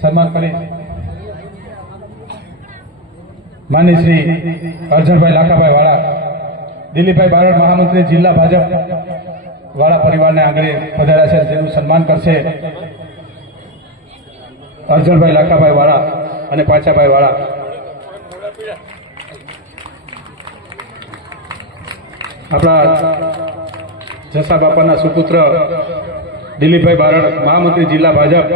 સન્માન કરીશ. માનની શ્રી અર્જનભાઈ લાખાભાઈ વાળા. દિલીપભાઈ બારડ મહામંત્રી જિલ્લા ભાજપ વાળા પરિવારને આંગણે પધાર્યા છે, જેનું સન્માન કરશે અર્જનભાઈ લાખાભાઈ વાળા અને પાછાભાઈ વાળા. આપણા જસા બાપાના સુપુત્ર દિલીપભાઈ બારડ મહામંત્રી જિલ્લા ભાજપ,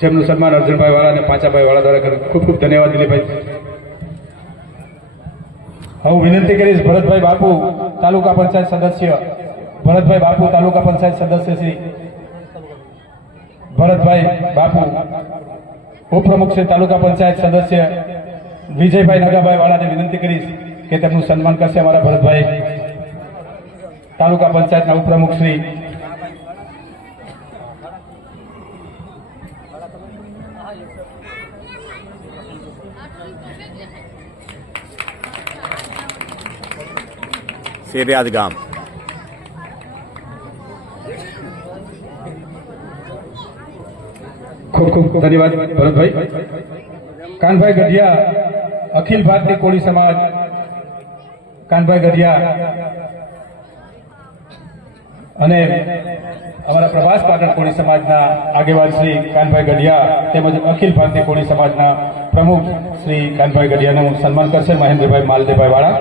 જેમનું સન્માન અર્જનભાઈ વાળા અને પાંચાભાઈ વાળા દ્વારા કર્યું. ખૂબ ખૂબ ધન્યવાદ દિલીપભાઈ. હું વિનંતી કરીશ ભરતભાઈ બાપુ તાલુકા પંચાયત સદસ્ય. ભરતભાઈ બાપુ તાલુકા પંચાયત સદસ્ય શ્રી ભરતભાઈ બાપુ, ઉપપ્રમુખ શ્રી તાલુકા પંચાયત સદસ્ય વિજયભાઈ નગાભાઈ વાળાને વિનંતી કરીશ કે તેમનું સન્માન કરશે અમારા ભરતભાઈ તાલુકા પંચાયતના ઉપપ્રમુખ શ્રી. શેરિયાદ ગામ. ખૂબ ખૂબ ધન્યવાદ ભરતભાઈ. કાનભાઈ ગઢિયા, અખિલ ભારતીય કોળી સમાજ. કાનભાઈ ગઢિયા અને અમારા પ્રભાસ પાટણ કોળી સમાજના આગેવાન શ્રી કાનભાઈ ગઢિયા તેમજ અખિલ ભારતીય કોળી સમાજના પ્રમુખ શ્રી કાનભાઈ ગઢિયાનું સન્માન કરશે મહેન્દ્રભાઈ માલદેભાઈ વાળા.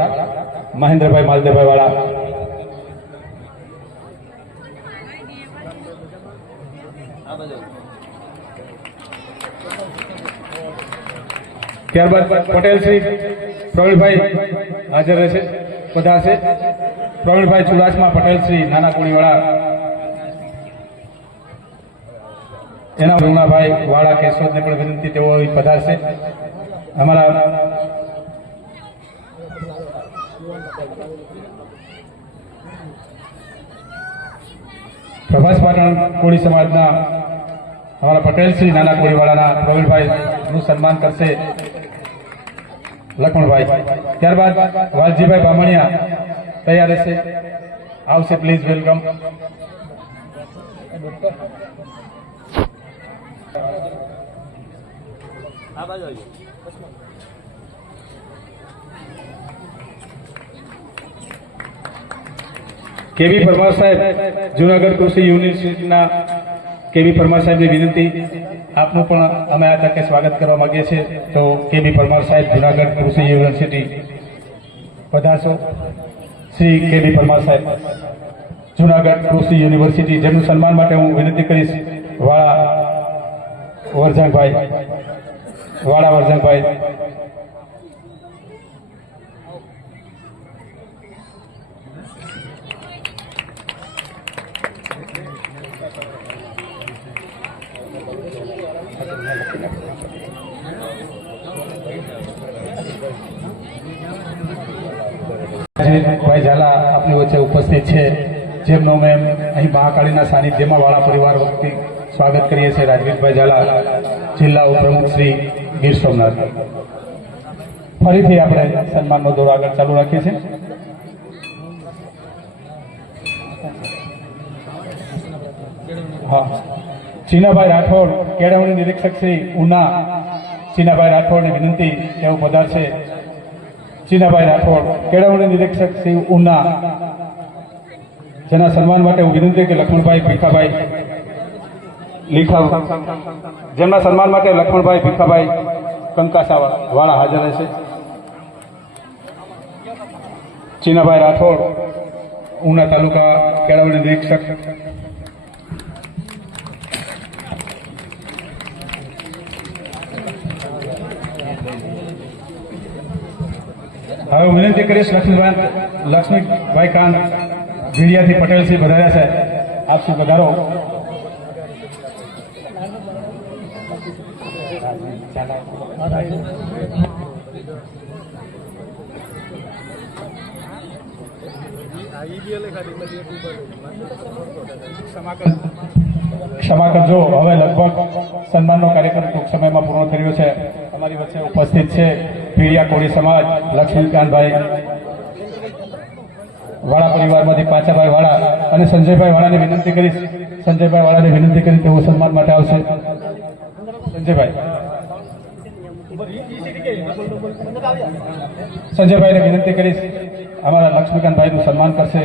ત્યારબાદ પટેલ શ્રી પ્રવીણભાઈ હાજર રહેશે, પધારશે. પ્રવીણભાઈ ચુડાસમા પટેલ શ્રી નાના કોળીવાળા, એના રૂણાભાઈ વાળા કેશોદને પણ વિનંતી તેઓ પધારશે. અમારા પ્રભાસ પાટણ કોળી સમાજના અમારા પટેલ શ્રી નાના કોળીવાળાના પ્રવીણભાઈ નું સન્માન કરશે લક્ષ્મણભાઈ. ત્યારબાદ વાલજીભાઈ બામણિયા તૈયાર રહેશે, આવશે. Please welcome. કેવી પરમાર સાહેબ, જુનાગઢ કૃષિ યુનિવર્સિટીના કેવી પરમાર સાહેબની વિનંતી, આપનું પણ અમે આ તકે સ્વાગત કરવા માંગીએ છીએ. તો કેવી પરમાર સાહેબ, જુનાગઢ કૃષિ યુનિવર્સિટી, પધારશો. શ્રી કેવી પરમાર સાહેબ, જુનાગઢ કૃષિ યુનિવર્સિટી, જેમનું સન્માન માટે હું વિનંતી કરીશ વાળા વરજંગભાઈ. ભાઈ ઝાલા આપની વચ્ચે ઉપસ્થિત છે, જેમનો અમે અહીં મહાકાળીના સાનિધ્યમાં વાળા પરિવાર વતી સ્વાગત કરીએ છીએ. રાજવીરભાઈ ઝાલા, જિલ્લા ઉપપ્રમુખ શ્રી ગીર સોમનાથ. ફરીથી આપણે સન્માનનો દોર આગળ ચાલુ રાખીએ છીએ. હા, ચીનાભાઈ રાઠોડ, કેળવણી નિરીક્ષક શ્રી ઉના, ચીનાભાઈ રાઠોડની વિનંતી તેઓ પધારશે. ચીનાભાઈ રાઠોડ, કેળવણી નિરીક્ષક શ્રી ઉના, જેના સન્માન માટે હું વિનંતી કે લક્ષ્મણભાઈ ભીખાભાઈ જેમના સન્માન માટે લક્ષ્મણભાઈ ભીખાભાઈ કંકાસા વાળા હાજર રહેશે. ચીનાભાઈ રાઠોડ, ઉના તાલુકા કેળવણી નિરીક્ષક. હવે વિનંતી કરીશ લક્ષ્મીભાઈ કાન ભીડિયાથી પટેલસિંહ પધાર્યા છે, આપ શું પધારો. ક્ષમા કરજો, હવે લગભગ સન્માનનો કાર્યક્રમ ટૂંક સમયમાં પૂર્ણ થયો છે. અમારી વચ્ચે ઉપસ્થિત છે પીડિયા કોળી સમાજ, લક્ષ્મીકાંતભાઈ વાળા પરિવારમાંથી પાંચાભાઈ વાળા અને સંજયભાઈ વાળાને વિનંતી કરીશ. સંજયભાઈ વાળાને વિનંતી કરી તેઓ સન્માન માટે આવશે. સંજયભાઈને વિનંતી કરીશ, અમારા લક્ષ્મીકાંતભાઈનું સન્માન કરશે.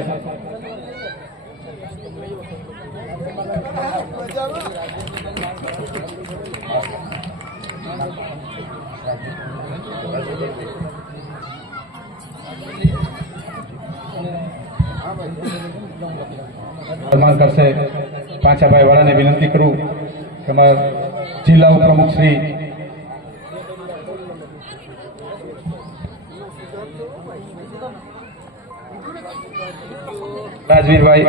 સન્માન કરશે. પાંચાભાઈ વાળાને વિનંતી કરું કે અમારા જિલ્લા ઉપપ્રમુખ શ્રી રાજવીરભાઈ,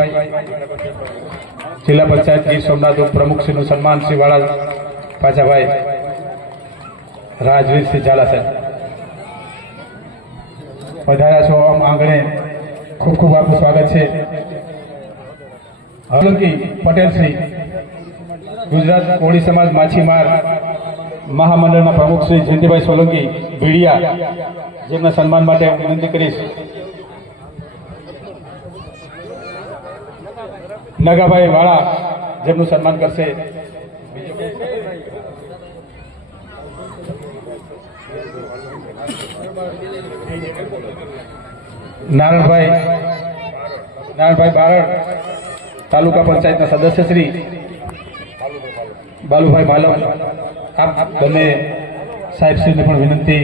જિલ્લા પંચાયત ગીર સોમનાથ ઉપપ્રમુખ શ્રીનું સન્માન શ્રી વાળા પાંચાભાઈ રાજવીરસિંહ ઝાલા સાહેબ પધાર્યા છો. આમ આંગણે ખૂબ ખૂબ આપનું સ્વાગત છે. સોલંકી પટેલ શ્રી, ગુજરાત કોળી સમાજ માછીમાર મહામંડળના પ્રમુખ શ્રી જયંતિભાઈ સોલંકી ભીડિયા, જેમના સન્માન માટે હું વિનંતી કરીશ. નગાભાઈ વાળા, જેમનું સન્માન કરશે. નારણભાઈ બારડ, તાલુકા પંચાયતના સદસ્ય શ્રી બાલુભાઈ માલમ, આપ બંને સાહેબશ્રીને પણ વિનંતી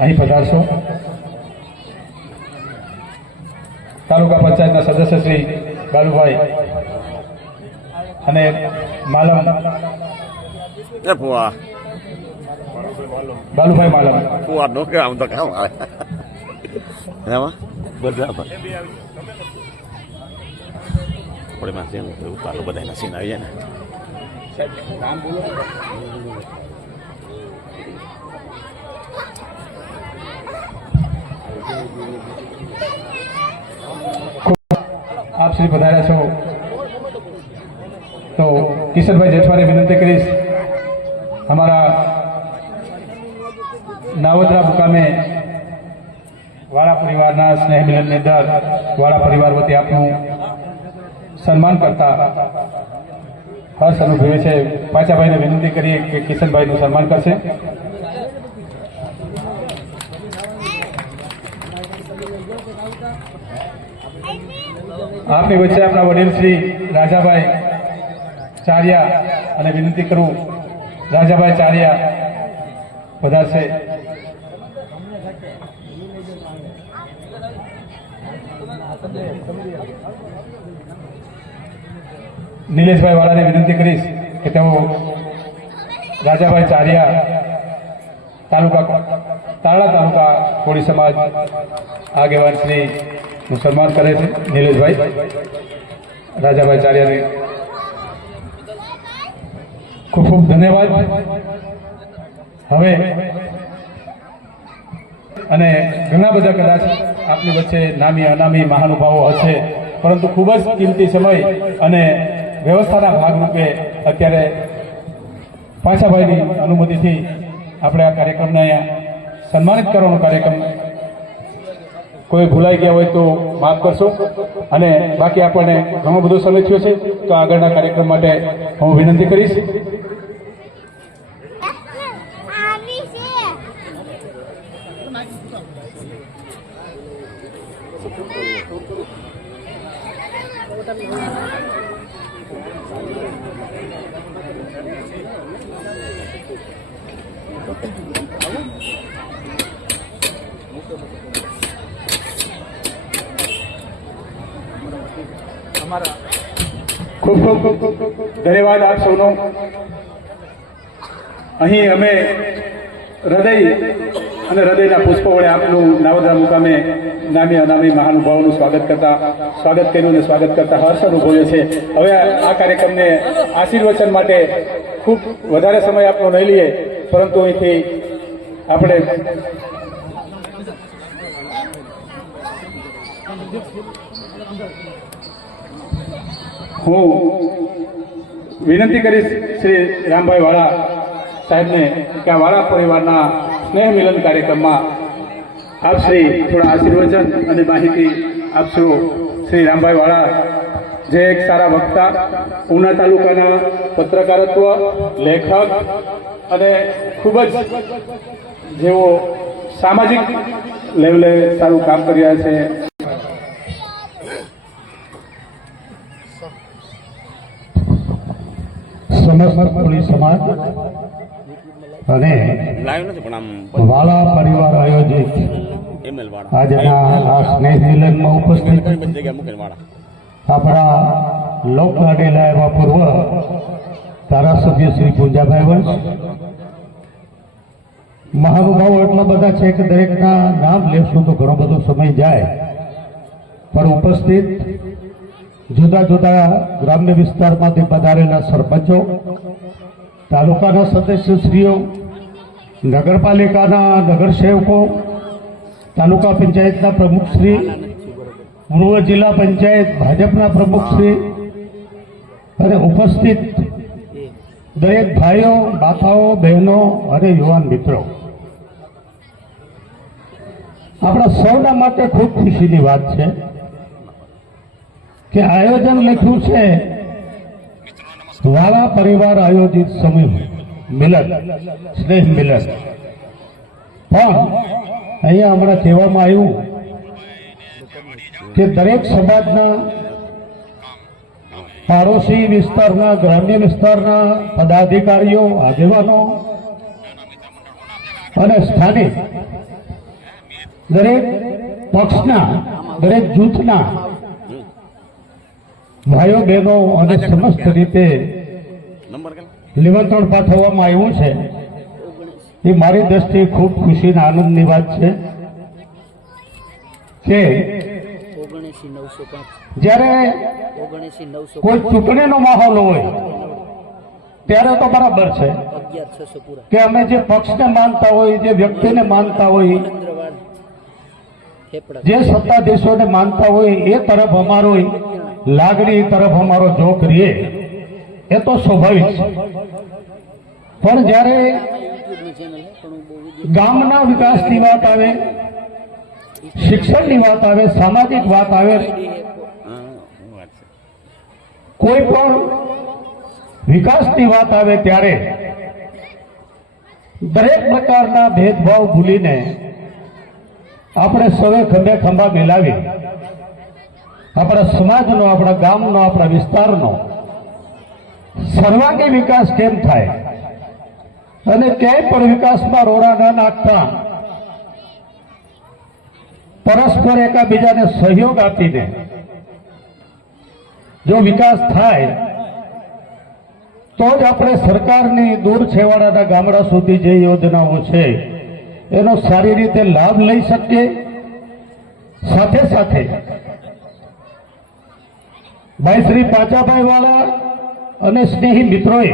અહીં પધારશો. તાલુકા પંચાયતના સદસ્ય શ્રી બાલુભાઈ અને માલમ બાલુભાઈ માલમ આમ તો કામ આવે એમાં બધા આપણે માં ઉતારો બધા નસીન આવી જાય ને. આપ શ્રી પધાર્યા છો તો કિશનભાઈ જેઠવાને વિનંતી કરીશ, અમારા નાવદરા મુકામે વાળા પરિવારના સ્નેહ મિલનની અંદર વાળા પરિવાર વતી આપનું સન્માન કરતા હર્ષ અનુભવે છે. પાચાભાઈને વિનંતી કરીએ કે કિશનભાઈનું સન્માન કરશે. આપની વચ્ચે આપણા વડીલ શ્રી રાજાભાઈ ચારિયા અને વિનંતી કરું રાજાભાઈ ચારિયા પધારશે. નિલેશભાઈ વાળાને વિનંતી કરીશ કે તેઓ રાજાભાઈ ચારિયા તારડા તાલુકા કોળી સમાજ આગેવાન શ્રી નું સન્માન કરે છે. નિલેશભાઈ રાજાભાઈ ચારિયાને ખૂબ ખૂબ ધન્યવાદ. હવે અને ઘણા બધા કદાચ આપની વચ્ચે નામી અનામી મહાનુભાવો હશે, પરંતુ ખૂબ જ કિંમતી સમય અને વ્યવસ્થાના ભાગરૂપે અત્યારે પાછાભાઈની અનુમતિથી આપણે આ કાર્યક્રમને અહીંયા સન્માનિત કરવાનો કાર્યક્રમ કોઈ ભૂલાઈ ગયા હોય તો માફ કરશો, અને બાકી આપણને ઘણો બધો સમય થયો છે તો આગળના કાર્યક્રમ માટે હું વિનંતી કરીશ. ખૂબ ખૂબ ધન્યવાદ આપ સૌનો. અહીં અમે હૃદય અને હૃદયના પુષ્પો વડે આપનું નાવદરા મુકામે નામી અનામી મહાનુભાવોનું સ્વાગત કર્યું અને સ્વાગત કરતા હર્ષ અનુભવ્યો છે. હવે આ કાર્યક્રમને આશીર્વચન માટે ખૂબ વધારે સમય આપનો નહીં લઈએ, પરંતુ અહીંથી આપણે હું વિનંતી કરીશ શ્રી રામભાઈ વાળા સાહેબને કે આ વાળા પરિવારના સ્નેહ મિલન કાર્યક્રમમાં આપ શ્રી થોડા આશીર્વચન અને માહિતી આપશો. શ્રી રામભાઈ વાળા જે એક સારા વક્તા, ઉના તાલુકાના પત્રકારત્વ, લેખક અને ખૂબ જ જેઓ સામાજિક લેવલે સારું કામ કરી રહ્યા છે. સમસ્ત કોળી સમાજ અને લાઈવ નથી પણ આમ વાળા પરિવાર આયોજિત email વાળા આજના આ સ્નેહ મિલનમાં ઉપસ્થિત બધી જગ્યાએ મૂકેલ વાળા આપણા લોકલાડીલા એવા પૂર્વ ધારાસભ્ય શ્રી પૂંજાભાઈ વંશ, મહાનુભાવો એટલા બધા છે કે દરેકના નામ લેશું તો ઘણો બધો સમય જાય, પણ ઉપસ્થિત જુદા જુદા ગ્રામ્ય વિસ્તારમાંથી પધારેલા સરપંચો, તાલુકાના સદસ્યશ્રીઓ, નગરપાલિકાના નગરસેવકો, તાલુકા પંચાયતના પ્રમુખશ્રી, પૂર્વ જિલ્લા પંચાયત ભાજપના પ્રમુખશ્રી અને ઉપસ્થિત દરેક ભાઈઓ, માતાઓ, બહેનો અને યુવાન મિત્રો, આપણા સૌના માટે ખૂબ ખુશીની વાત છે કે આયોજન લખ્યું છે વાળા પરિવાર આયોજિત સમૂહ મિલન, સ્નેહ મિલન. પણ અહીંયા હમણાં કહેવામાં આવ્યું કે દરેક સમાજના પાડોશી વિસ્તારના ગ્રામ્ય વિસ્તારના પદાધિકારીઓ આગેવાનો અને સ્થાનિક દરેક પક્ષના દરેક જૂથના ભાઈઓ બહેનો અને સમસ્ત રીતે નંબર કે નિમંત્રણ પાઠવવામાં આવ્યું છે એ મારી દ્રષ્ટિએ ખૂબ ખુશીના આનંદની વાત છે કે જ્યારે કોઈ ચૂંટણીનો માહોલ હોય ત્યારે તો બરાબર છે કે અમે જે પક્ષને માનતા હોય, જે વ્યક્તિને માનતા હોય, જે સત્તાધીશોને માનતા હોય એ તરફ અમારો લાગણી તરફ અમારો જોક રહે એ તો સ્વાભાવિક છે. પણ જ્યારે ગામના વિકાસની વાત આવે, શિક્ષણની વાત આવે, સામાજિક વાત આવે, વાત છે. કોઈ પણ વિકાસની વાત આવે ત્યારે દરેક પ્રકારના ભેદભાવ ભૂલીને આપણે સૌએ ખંભે ખંભા મિલાવી આપણા સમાજનો, આપણા ગામનો, આપણા વિસ્તારનો સર્વાંગી વિકાસ કેમ થાય અને ક્યાંય પણ વિકાસમાં રોડા ન નાખતા પરસ્પર એકાબીજાને સહયોગ આપીને જો વિકાસ થાય તો જ આપણે સરકારની દૂર છેવાડાના ગામડા સુધી જે યોજનાઓ છે એનો સારી રીતે લાભ લઈ શકીએ. સાથે સાથે ભાઈ શ્રી પાચાભાઈ વાળા અને સ્નેહી મિત્રોએ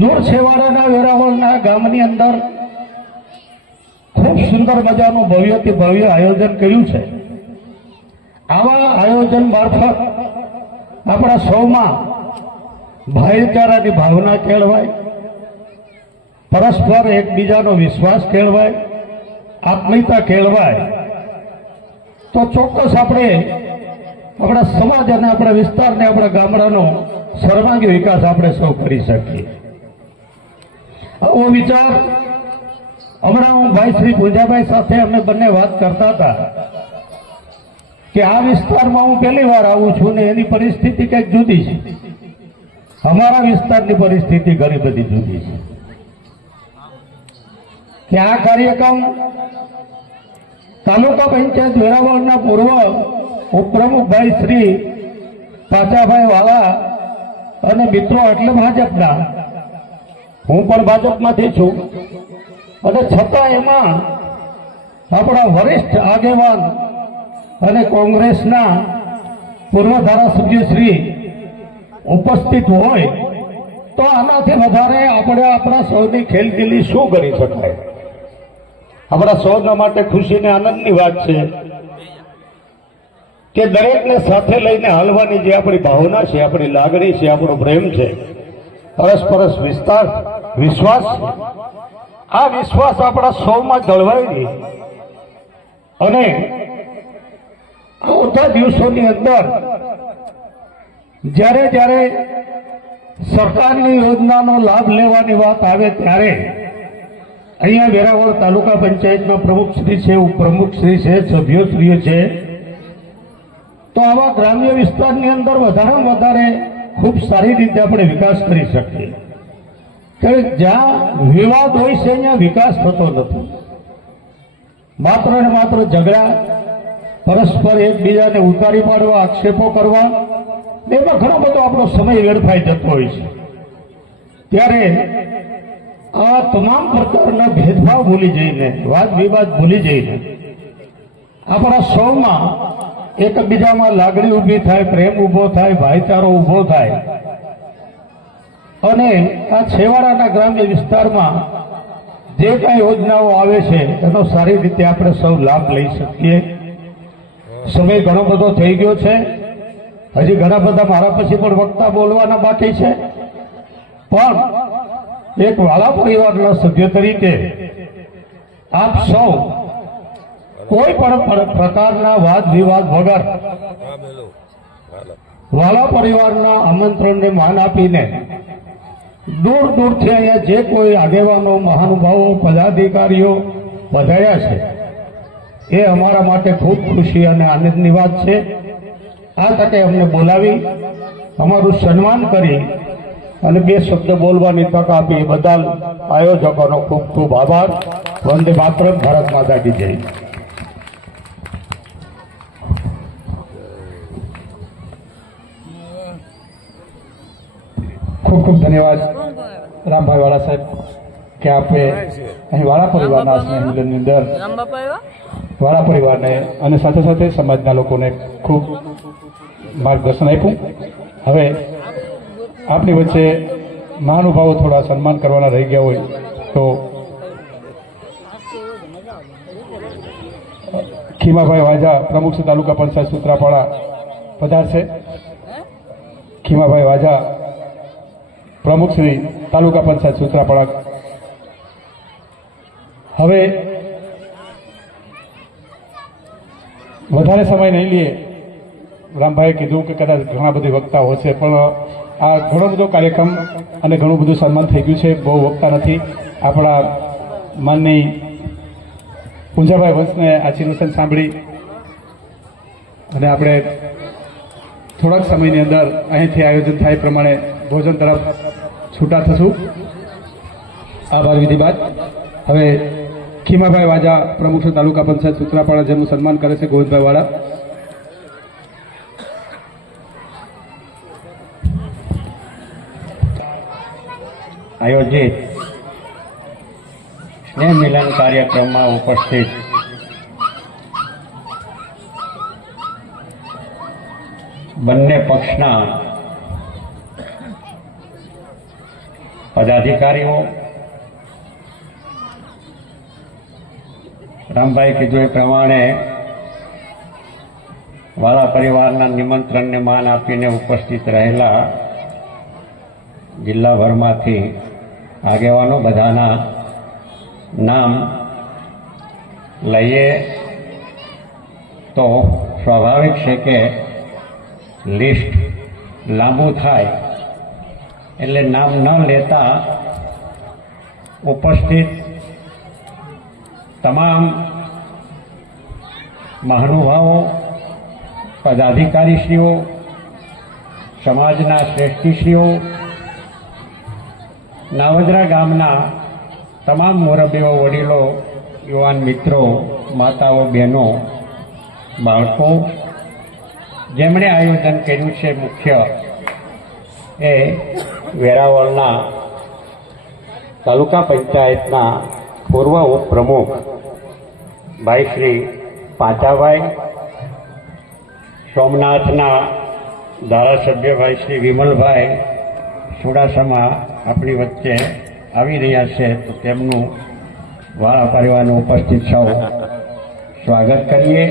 દૂર છેવાડાના વેરાવળના ગામની અંદર ખૂબ સુંદર મજાનું ભવ્યથી ભવ્ય આયોજન કર્યું છે. આવા આયોજન મારફત આપણા સૌમાં ભાઈચારાની ભાવના કેળવાય, પરસ્પર એકબીજાનો વિશ્વાસ કેળવાય, આત્મીયતા કેળવાય તો ચોક્કસ આપણે આપણા સમાજ અને આપણા વિસ્તારને, આપણા ગામડાનો સર્વાંગી વિકાસ આપણે સૌ કરી શકીએ. આવો વિચાર હમણાં હું ભાઈ શ્રી પૂંજાભાઈ સાથે અમે બંને વાત કરતા હતા કે આ વિસ્તારમાં હું પહેલી વાર આવું છું ને એની પરિસ્થિતિ કંઈક જુદી છે, અમારા વિસ્તારની પરિસ્થિતિ ઘણી બધી જુદી છે. કે આ કાર્યક્રમ તાલુકા પંચાયત વેરાવળના પૂર્વ ઉપપ્રમુખ ભાઈ શ્રી પાચાભાઈ વાળા અને મિત્રો એટલે ભાજપના, હું પણ ભાજપમાંથી છું, અને છતાં એમાં આપણા વરિષ્ઠ આગેવાન અને કોંગ્રેસના પૂર્વ ધારાસભ્ય શ્રી ઉપસ્થિત હોય તો આનાથી વધારે આપણે આપણા સૌની ખેલદિલી શું કરી શકાય. આપણા સૌના માટે ખુશીને આનંદની વાત છે કે દરેકને સાથે લઈને હાલવાની જે આપણી ભાવના છે, આપણી લાગણી છે, આપણો પ્રેમ છે, પરસ્પરસ વિશ્વાસ છે, આ વિશ્વાસ આપણા સૌમાં જળવાઈ રહે અને આવતા દિવસોની અંદર જ્યારે જ્યારે સરકારની યોજનાનો લાભ લેવાની વાત આવે ત્યારે અહીંયા વેરાવળ તાલુકા પંચાયતના પ્રમુખશ્રી છે, ઉપપ્રમુખશ્રી છે, સભ્યોશ્રીઓ છે, તો આવા ગ્રામ્ય વિસ્તારની અંદર વધારેમાં વધારે ખૂબ સારી રીતે આપણે વિકાસ કરી શકીએ. કે જ્યાં વિવાદ હોય છે અહીંયા વિકાસ થતો નથી. માત્ર ને માત્ર ઝઘડા, પરસ્પર એકબીજાને ઉતારી પાડવા, આક્ષેપો કરવા, એમાં ઘણો બધો આપણો સમય વેડફાઈ જતો હોય છે. ત્યારે આ તમામ પ્રકારના ભેદભાવ ભૂલી જઈને, વાદ વિવાદ ભૂલી જઈને આપણા સૌમાં એકબીજામાં લાગણી ઊભી થાય, પ્રેમ ઊભો થાય, ભાઈચારો ઊભો થાય અને આ છેવાડાના ગ્રામ્ય વિસ્તારમાં જે કાંઈ યોજનાઓ આવે છે એનો સારી રીતે આપણે સૌ લાભ લઈ શકીએ. સમય ઘણો બધો થઈ ગયો છે, હજી ઘણા બધા મારા પછી પણ વક્તા બોલવાના બાકી છે, પણ એક વાલા પરિવારના સભ્ય તરીકે આપ સૌ કોઈ પણ પ્રકારના વાદ વિવાદ વગર વાલા પરિવારના આમંત્રણને માન આપીને દૂર દૂરથી અહીંયા જે કોઈ આગેવાનો, મહાનુભાવો, પદાધિકારીઓ પધાર્યા છે એ અમારા માટે ખૂબ ખુશી અને આનંદની વાત છે. આ તકે અમને બોલાવી અમારું સન્માન કરી અને બે શબ્દ બોલવાની તક આપી એ બદલ આયોજકોનો ખૂબ ખૂબ આભાર. વંદે માતરમ. ભારત માતા કી જય. ખૂબ ખૂબ ધન્યવાદ રામભાઈ વાળા સાહેબ કે આપે અહીં વાળા પરિવારના સ્નેહ મિલનની અંદર વાળા પરિવારને અને સાથે સાથે સમાજના લોકોને ખૂબ માર્ગદર્શન આપ્યું. હવે આપની વચ્ચે મહાનુભાવો થોડા સન્માન કરવાના રહી ગયા હોય તો ખીમાભાઈ વાજા પ્રમુખ શ્રી તાલુકા પંચાયત સૂત્રાપાડા પધારશે. ખીમાભાઈ વાજા પ્રમુખ શ્રી તાલુકા પંચાયત સૂત્રાપાડા. હવે વધારે સમય નહીં લઈએ. રામભાઈએ કીધું કે કદાચ ઘણા બધી વક્તાઓ હશે, પણ આ ઘણો બધો કાર્યક્રમ અને ઘણું બધું સન્માન થઈ ગયું છે. બહુ વક્તા નથી. આપણા માનની પૂંજાભાઈ વંશને આશીર્વચન સાંભળી અને આપણે થોડાક સમયની અંદર અહીંથી આયોજન થાય પ્રમાણે ભોજન તરફ છૂટા થશું. આભાર વિધિ બાદ હવે ખીમાભાઈ વાજા પ્રમુખ તાલુકા પંચાયત સૂત્રાપાડા જેમનું સન્માન કરે છે ગોવિંદભાઈ વાળા. આયોજિત સ્નેહ મિલન કાર્યક્રમમાં ઉપસ્થિત બંને પક્ષના પદાધિકારીઓ, રામભાઈ કીધું એ પ્રમાણે વાળા પરિવારના નિમંત્રણને માન આપીને ઉપસ્થિત રહેલા જિલ્લાભરમાંથી આગેવાનો બધાના નામ લઈએ તો સ્વાભાવિક છે કે લિસ્ટ લાંબુ થાય, એટલે નામ ન લેતા ઉપસ્થિત તમામ મહાનુભાવો, પદાધિકારીશ્રીઓ, સમાજના શ્રેષ્ઠીશ્રીઓ, નાવદરા ગામના તમામ મોરબીઓ, વડીલો, યુવાન મિત્રો, માતાઓ, બહેનો, બાળકો, જેમણે આયોજન કર્યું છે, મુખ્ય એ વેરાવળના તાલુકા પંચાયતના પૂર્વ ઉપપ્રમુખ ભાઈ શ્રી પાચાભાઈ, સોમનાથના ધારાસભ્ય ભાઈ શ્રી વિમલભાઈ ચુડાસમા આપણી વચ્ચે આવી રહ્યા છે, તો તેમનું વાળા પરિવારનું ઉપસ્થિત સૌ સ્વાગત કરીએ.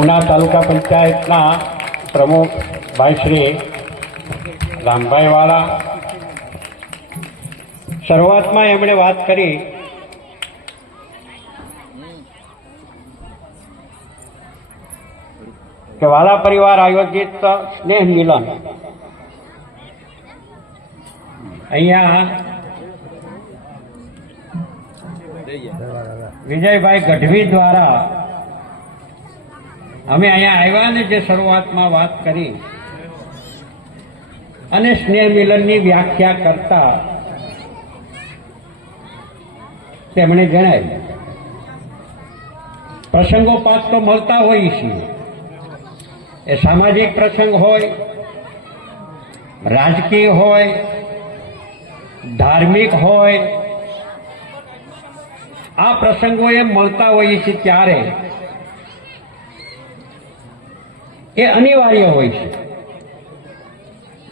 ઉના તાલુકા પંચાયતના પ્રમુખ ભાઈ શ્રી રામભાઈ વાળા, શરૂઆતમાં એમણે વાત કરી કે વાલા પરિવાર આયોજિત સ્નેહ મિલન અહીંયા વિજયભાઈ ગઢવી દ્વારા અમે અહીંયા આવ્યા ને જે શરૂઆતમાં વાત કરી અને સ્નેહ મિલનની વ્યાખ્યા કરતા તેમણે જણાવ્યું પ્રસંગોપાત તો મળતા હોઈએ છીએ, એ સામાજિક પ્રસંગ હોય, રાજકીય હોય, ધાર્મિક હોય, આ પ્રસંગો એ મળતા હોઈએ છીએ ત્યારે એ અનિવાર્ય હોય છે.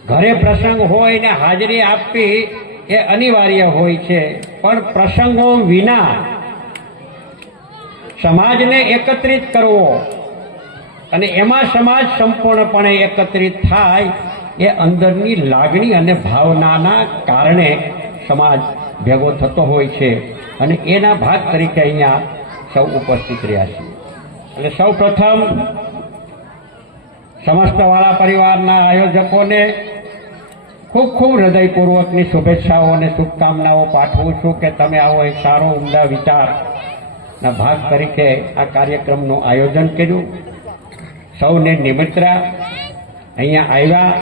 ઘરે પ્રસંગ હોય ને હાજરી આપવી એ અનિવાર્ય હોય છે, પણ પ્રસંગો વિના સમાજને એકત્રિત કરવો અને એમાં સમાજ સંપૂર્ણપણે એકત્રિત થાય એ અંદરની લાગણી અને ભાવનાના કારણે સમાજ ભેગો થતો હોય છે અને એના ભાગ તરીકે અહીંયા સૌ ઉપસ્થિત રહ્યા છે. એટલે સૌ પ્રથમ સમસ્ત વાળા પરિવારના આયોજકોને ખૂબ ખૂબ હૃદયપૂર્વકની શુભેચ્છાઓ અને શુભકામનાઓ પાઠવું છું કે તમે આવો એક સારો ઉમદા વિચારના ભાગ તરીકે આ કાર્યક્રમનું આયોજન કર્યું. સૌને નિમંત્રા અહીંયા આવ્યા.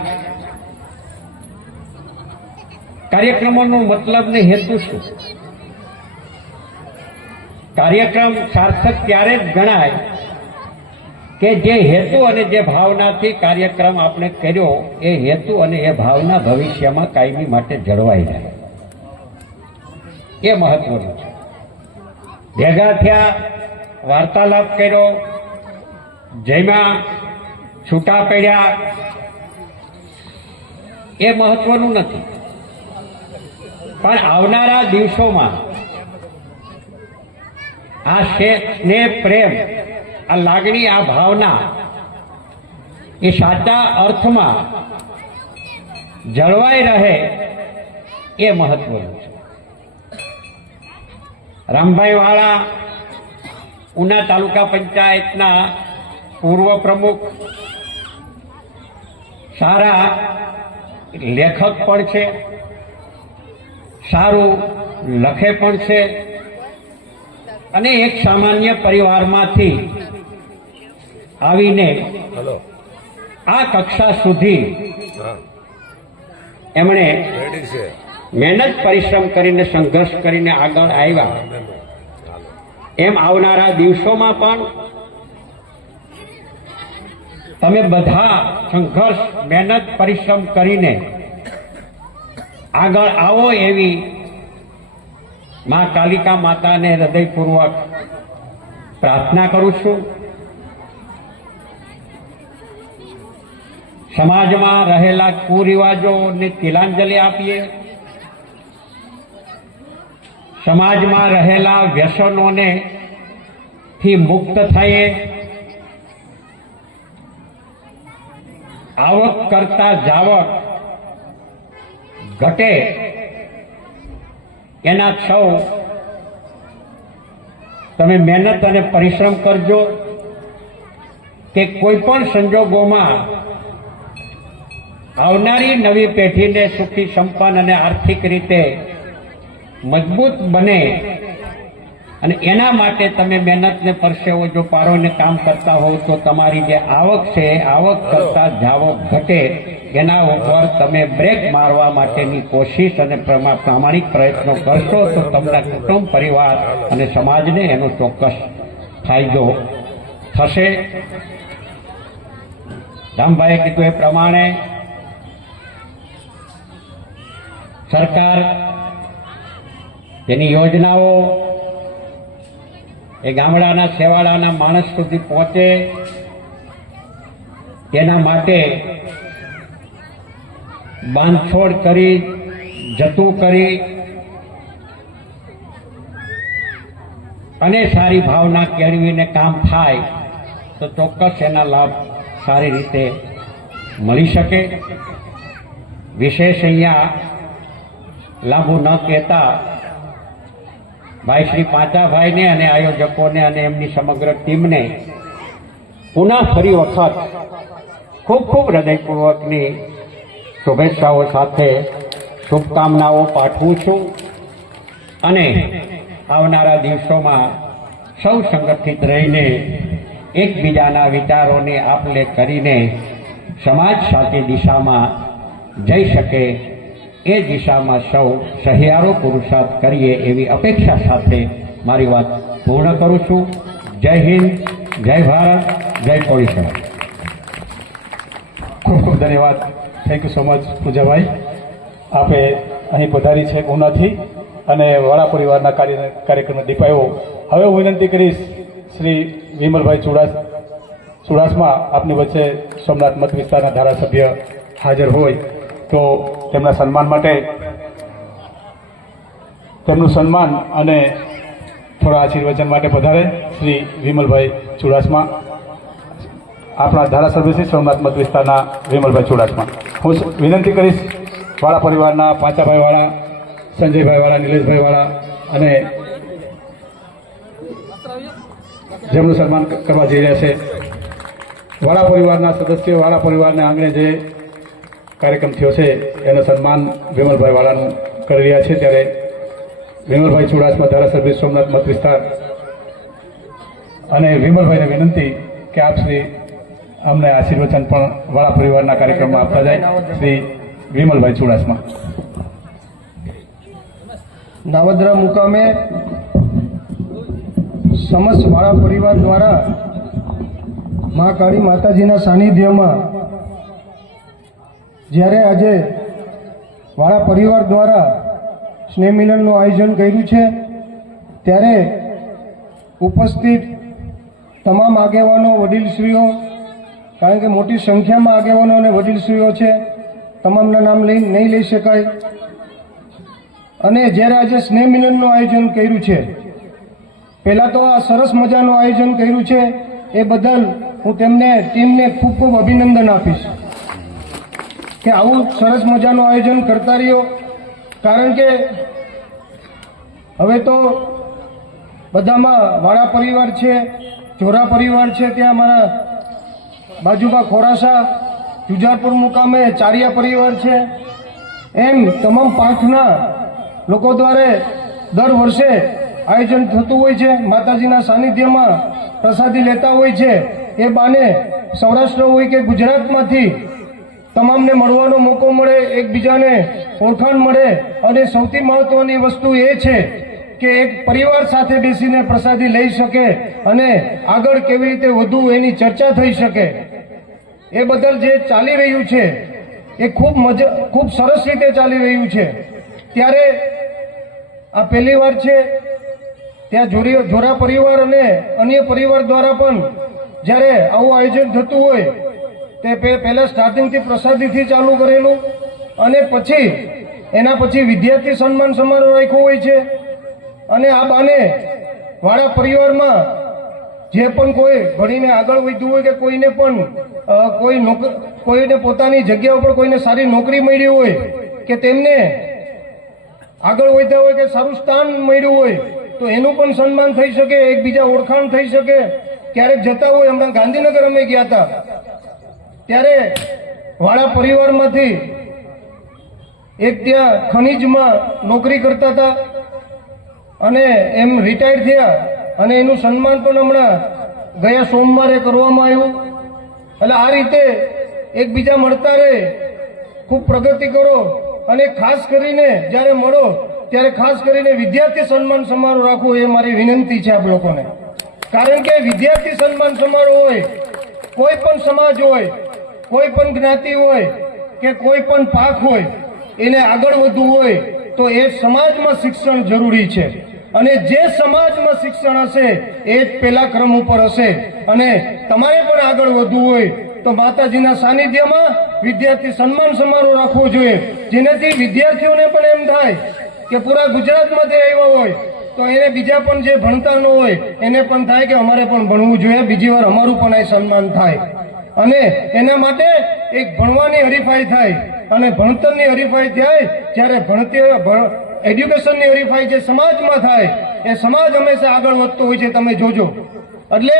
કાર્યક્રમોનો મતલબ ને હેતુ શું? કાર્યક્રમ સાર્થક ત્યારે જ ગણાય કે જે હેતુ અને જે ભાવનાથી કાર્યક્રમ આપણે કર્યો એ હેતુ અને એ ભાવના ભવિષ્યમાં કાયમી માટે જળવાઈ રહે. એ મહત્વનું છે. ભેગા થયા, વાર્તાલાપ કર્યો, જેમાં છૂટા પડ્યા એ મહત્વનું નથી. પણ આવનારા દિવસોમાં આ સ્નેહ, પ્રેમ, આ લાગણી, આ ભાવના એ સાચા અર્થમાં જળવાઈ રહે એ મહત્વનું છે. રામભાઈ વાળા ઉના તાલુકા પંચાયતના પૂર્વ પ્રમુખ, સારા લેખક પણ છે, સારું લખે પણ છે અને એક સામાન્ય પરિવારમાંથી આવીને આ કક્ષા સુધી એમણે મહેનત પરિશ્રમ કરીને સંઘર્ષ કરીને આગળ આવ્યા. એમ આવનારા દિવસોમાં પણ તમે બધા સંઘર્ષ, મહેનત, પરિશ્રમ કરીને આગળ આવો એવી મા કાલિકા માતાને હૃદયપૂર્વક પ્રાર્થના કરું છું. સમાજમાં રહેલા કુરિવાજોને તિલાંજલિ આપીએ. સમાજમાં રહેલા વ્યસનોને થી મુક્ત થઈએ. આવક કરતા જાવક ઘટે એના સૌ તમે મહેનત અને પરિશ્રમ કરજો કે કોઈ પણ સંજોગોમાં આવનારી નવી પેઢીને સુખી, સંપન્ન અને આર્થિક રીતે મજબૂત બને અને એના માટે તમે મહેનતને પરસેવો જો પારોને કામ કરતા હોવ તો તમારી જે આવક છે આવક કરતા જાવક ઘટે એના ઉપર તમે બ્રેક મારવા માટેની કોશિશ અને પ્રામાણિક પ્રયત્નો કરશો તો તમારા કુટુંબ, પરિવાર અને સમાજને એનો ચોક્કસ ફાયદો થશે. રામભાઈએ કીધું એ પ્રમાણે સરકાર તેની યોજનાઓ એ ગામડાના, છેવાડાના માણસ સુધી પહોંચે તેના માટે બાંધછોડ કરી, જતું કરી અને સારી ભાવના કેળવીને કામ થાય તો ચોક્કસ એના લાભ સારી રીતે મળી શકે. વિશેષ અહીંયા લાંબુ ન કહેતા ભાઈ શ્રી પાંચાભાઈને અને આયોજકોને અને એમની સમગ્ર ટીમને પુનઃ ફરી વખત ખૂબ ખૂબ હૃદયપૂર્વકની શુભેચ્છાઓ સાથે શુભકામનાઓ પાઠવું છું અને આવનારા દિવસોમાં સૌ સંગઠિત રહીને એકબીજાના વિચારોને આપ-લે કરીને સમાજ સાચી દિશામાં જઈ શકે એ દિશામાં સૌ સહિયારો પુરુષાર્થ કરીએ એવી અપેક્ષા સાથે મારી વાત પૂર્ણ કરું છું. જય હિન્દ, જય ભારત, જય કોળીસરા. ખૂબ ખૂબ ધન્યવાદ. Thank you so much Poojabhai. આપે અહીં પધારી છે ઉનાથી અને વાળા પરિવારના કાર્યક્રમ દીપાયો. હવે હું વિનંતી કરીશ શ્રી વિમલભાઈ ચુડાસમા આપની વચ્ચે સોમનાથ મત વિસ્તારના ધારાસભ્ય હાજર હોય તો તેમના સન્માન માટે તેમનું સન્માન અને થોડા આશીર્વચન માટે પધારે શ્રી વિમલભાઈ ચુડાસમા, આપણા ધારાસભ્ય શ્રી સોમનાથ મત વિસ્તારના વિમલભાઈ ચુડાસમા. હું વિનંતી કરીશ વાળા પરિવારના પાંચાભાઈ વાળા, સંજયભાઈ વાળા, નિલેશભાઈ વાળા અને જેમનું સન્માન કરવા જઈ રહ્યા છે વાળા પરિવારના સદસ્યો, વાળા પરિવારના આંગણે જે કાર્યક્રમ થયો છે એનું સન્માન વિમલભાઈ વાળાનું કરી રહ્યા છે, ત્યારે વિમલભાઈ ચુડાસમા ધારાસભ્ય સોમનાથ મત વિસ્તાર અને વિમલભાઈને વિનંતી કે આપ શ્રી અમને આશીર્વચન પણ વાળા પરિવારના કાર્યક્રમમાં આપતા જાય. શ્રી વિમલભાઈ ચુડાસમા. નાવદરા મુકામે સમસ્ત વાળા પરિવાર દ્વારા મા કાળી માતાજીના સાનિધ્યમાં જ્યારે આજે વાળા પરિવાર દ્વારા સ્નેહ મિલનનું આયોજન કર્યું છે, ત્યારે ઉપસ્થિત તમામ આગેવાનો, વડીલશ્રીઓ, કારણ કે મોટી સંખ્યામાં આગેવાનો અને વડીલશ્રીઓ છે, તમામના નામ નહીં લઈ શકાય, અને જ્યારે આજે સ્નેહ મિલનનું આયોજન કર્યું છે, પહેલાં તો આ સરસ મજાનું આયોજન કર્યું છે એ બદલ હું ટીમને ખૂબ ખૂબ અભિનંદન આપીશ કે આવું સરસ મજાનું આયોજન કરતા રહ્યો. કારણ કે હવે તો બધામાં વાળા પરિવાર છે, જોરા પરિવાર છે, ત્યાં અમારા બાજુમાં ખોરાસા જુજારપુર મુકામે ચારિયા પરિવાર છે, એમ તમામ પાંખના લોકો દ્વારા દર વર્ષે આયોજન થતું હોય છે. માતાજીના સાનિધ્યમાં પ્રસાદી લેતા હોય છે. એ બાને સૌરાષ્ટ્ર હોય કે ગુજરાતમાંથી તમામને મળવાનો મોકો મળે, એકબીજાને ઓળખાણ મળે, અને સૌથી મહત્વની વસ્તુ એ છે કે એક પરિવાર સાથે બેસીને પ્રસાદી લઈ શકે અને આગળ કેવી રીતે વધુ એની ચર્ચા થઈ શકે. એ બદલ જે ચાલી રહ્યું છે એ ખૂબ સરસ રીતે ચાલી રહ્યું છે. ત્યારે આ પહેલી વાર છે ત્યાં જોરા પરિવાર અને અન્ય પરિવાર દ્વારા પણ જ્યારે આવું આયોજન થતું હોય તે પહેલા સ્ટાર્ટિંગથી પ્રસાદીથી ચાલુ કરેલું, અને પછી એના પછી વિદ્યાર્થી સન્માન સમારોહ રાખ્યો હોય છે. અને આ બાને વાળા પરિવારમાં જે પણ કોઈ ભણીને આગળ વધ્યું હોય કે કોઈને પણ કોઈને પોતાની જગ્યા ઉપર કોઈને સારી નોકરી મળી હોય કે તેમને આગળ વધ્યા હોય કે સારું સ્થાન મળ્યું હોય તો એનું પણ સન્માન થઈ શકે, એકબીજા ઓળખાણ થઈ શકે. ક્યારેક જતા હોય, હમણાં ગાંધીનગર અમે ગયા હતા ત્યારે વાળા પરિવારમાંથી એક ત્યાં ખનીજમાં નોકરી કરતા હતા અને એમ રિટાયર થયા, અને એનું સન્માન પણ હમણાં ગયા સોમવારે કરવામાં આવ્યું. એટલે આ રીતે એકબીજા મળતા રહે, ખૂબ પ્રગતિ કરો, અને ખાસ કરીને જ્યારે મળો ત્યારે ખાસ કરીને વિદ્યાર્થી સન્માન સમારોહ રાખવો એ મારી વિનંતી છે આપ લોકોને. કારણ કે વિદ્યાર્થી સન્માન સમારોહ હોય, કોઈ પણ સમાજ હોય, કોઈ પણ જ્ઞાતિ હોય કે કોઈ પણ પાક હોય, એને આગળ વધવું હોય તો એ સમાજમાં શિક્ષણ જરૂરી છે. અને જે સમાજમાં શિક્ષણ હશે એ જ પહેલા ક્રમ ઉપર હશે. અને તમારે પણ આગળ વધવું હોય તો માતાજીના સાનિધ્યમાં વિદ્યાર્થી સન્માન સમારોહ રાખવો જોઈએ, જેનાથી વિદ્યાર્થીઓને પણ એમ થાય કે પૂરા ગુજરાતમાંથી આવ્યા હોય તો એને બીજા પણ જે ભણતા ન હોય એને પણ થાય કે અમારે પણ ભણવું જોઈએ, બીજી વાર અમારું પણ આ સન્માન થાય. અને એના માટે એક ભણવાની હરીફાઈ થાય, અને ભણતરની હરીફાઈ થાય. જ્યારે એડ્યુકેશનની હરીફાઈ જે સમાજમાં થાય એ સમાજ હંમેશા આગળ વધતો હોય છે, તમે જોજો. એટલે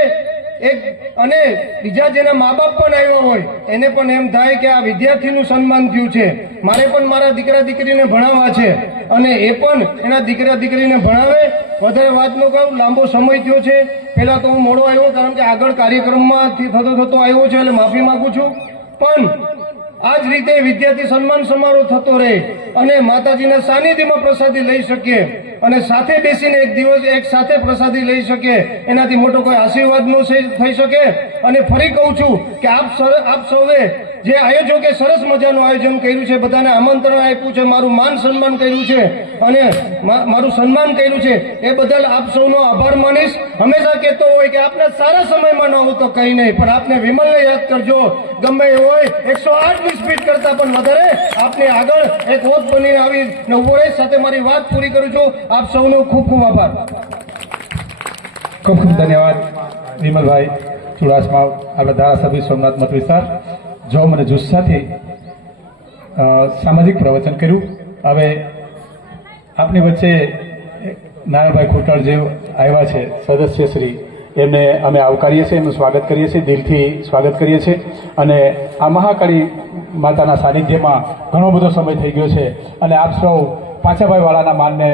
અને બીજા જેના મા બાપ પણ આવ્યા હોય એને પણ એમ થાય કે આ વિદ્યાર્થીનું સન્માન થયું છે, મારે પણ મારા દીકરા દીકરીને ભણાવવા છે, અને એ પણ એના દીકરા દીકરીને ભણાવે. વધારે વાત ન કરું, લાંબો સમય થયો છે. પહેલા તો હું મોડો આવ્યો કારણ કે આગળ કાર્યક્રમમાંથી થતો આવ્યો છે, એટલે માફી માંગુ છું. પણ આ જ રીતે વિદ્યાર્થી સન્માન સમારોહ થતો રહે અને માતાજીના સાનિધ્યમાં પ્રસાદી લઈ શકીએ, અને સાથે બેસીને એક દિવસ એક સાથે પ્રસાદી લઈ શકીએ, એનાથી મોટો કોઈ આશીર્વાદ ન થઈ શકે. અને ફરી કહું છું કે આપ સૌએ જે આયોજકે સરસ મજાનું આયોજન કર્યું છે, બધાને આમંત્રણ આપ્યું છે, મારું માન સન્માન કર્યું છે અને મારું સન્માન કર્યું છે, એ બદલ આપ સૌનો આભાર માનીશ. હંમેશા કહેતો હોય કે આપને સારા સમયમાં ન આવું તો કંઈ નહીં, પણ આપને વિમલને યાદ કરજો. ગમે એ હોય 108ની સ્પીડ કરતા પણ વધારે આપને આગળ એક ઓત બનીને આવી ઉભો રહે. સાથે મારી વાત પૂરી કરું છું. આપ સૌનો ખૂબ ખૂબ આભાર. ખૂબ ખૂબ ધન્યવાદ વિમલભાઈ ચુડાસમા, આપણા ધારાસભ્ય સોમનાથ મત વિસ્તાર. જોમ અને જુસ્સાથી સામાજિક પ્રવચન કર્યું. હવે આપની વચ્ચે નારાયણભાઈ ખોટાળ જે આવ્યા છે સદસ્ય શ્રી, એમને અમે આવકારીએ છીએ, એમનું સ્વાગત કરીએ છીએ, દિલથી સ્વાગત કરીએ છીએ. અને આ મહાકાળી માતાના સાનિધ્યમાં ઘણો બધો સમય થઈ ગયો છે અને આપ સૌ પાછાભાઈ વાળાના માનને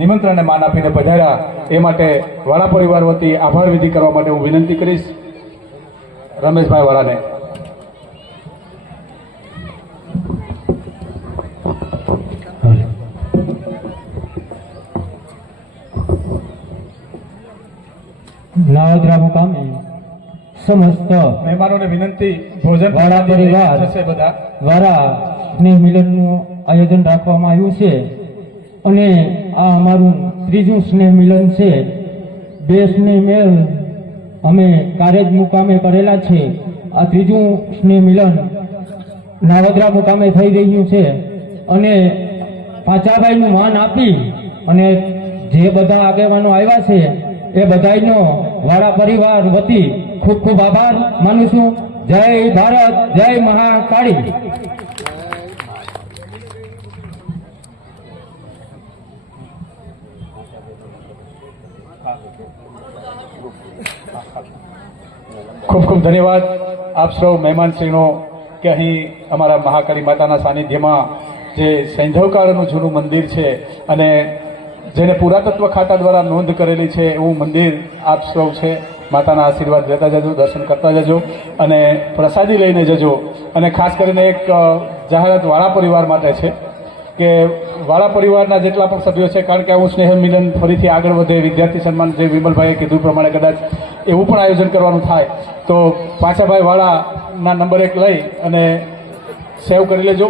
નિમંત્રણને માન આપીને પધાર્યા એ માટે વાળા પરિવાર વતી આભાર વિધિ કરવા માટે હું વિનંતી કરીશ રમેશભાઈ વાળાને. નાવદરા મુકામે સમસ્ત મહેમાનોને વિનંતી ભોજન વાળા પરિવાર થશે બધા દ્વારા સ્નેહ મિલનનું આયોજન રાખવામાં આવ્યું છે અને આ અમારું ત્રીજું સ્નેહ મિલન છે. 2 સ્નેહ મેલ અમે કારેજ મુકામે કરેલા છે. આ ત્રીજું સ્નેહ મિલન નાવદરા મુકામે થઈ રહ્યું છે અને પાચાભાઈનું માન આપી અને જે બધા આગેવાનો આવ્યા છે એ બધાનો વાળા પરિવાર વતી ખૂબ ખૂબ આભાર માનું છું. જય ભારત, જય મહાકાળી. ખૂબ ખૂબ ધન્યવાદ આપ સૌ મહેમાનશ્રીનો કે અહીં અમારા મહાકાળી માતાના સાનિધ્યમાં જે સૈંધવકાળનું જૂનું મંદિર છે અને જેને પુરાતત્વ ખાતા દ્વારા નોંધ કરેલી છે એવું મંદિર આપ સૌ છે. માતાના આશીર્વાદ લેતા જજો, દર્શન કરતા જજો અને પ્રસાદી લઈને જજો. અને ખાસ કરીને એક જાહેરાત વાળા પરિવાર માટે છે કે વાળા પરિવારના જેટલા પણ સભ્યો છે, કારણ કે આવું સ્નેહ મિલન ફરીથી આગળ વધે, વિદ્યાર્થી સન્માન જે વિમલભાઈએ કીધું પ્રમાણે કદાચ એવું પણ આયોજન કરવાનું થાય તો પાછાભાઈ વાળાના નંબર 1 લઈ અને સેવ કરી લેજો.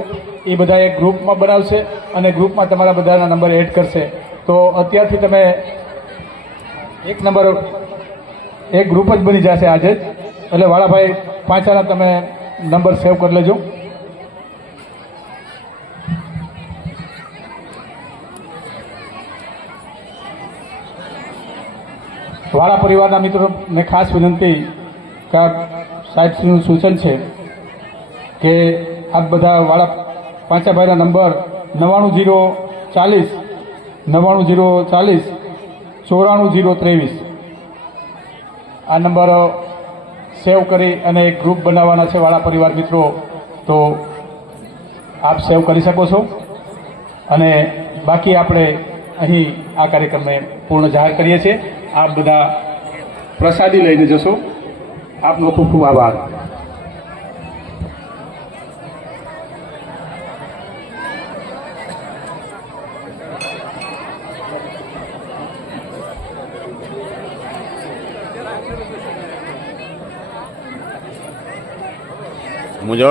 એ બધા એક ગ્રુપમાં બનાવશે અને ગ્રુપમાં તમારા બધાના નંબર એડ કરશે. તો અત્યારથી તમે એક ગ્રુપ જ બની જશે આજે જ. એટલે વાળાભાઈ પાછાના તમે નંબર સેવ કરી લેજો. વાળા પરિવારના મિત્રોને ખાસ વિનંતી કે સાહેબશ્રીનું સૂચન છે કે આપ બધા વાળા પાંચાભાઈના નંબર 99040 99040 94023 આ નંબર સેવ કરી અને એક ગ્રુપ બનાવવાના છે વાળા પરિવાર મિત્રો. તો આપ સેવ કરી શકો છો અને બાકી આપણે અહીં આ કાર્યક્રમને પૂર્ણ જાહેર કરીએ છીએ. આપ બધા પ્રસાદી લઈને જશો. આપનો ખૂબ ખૂબ આભાર. મુજો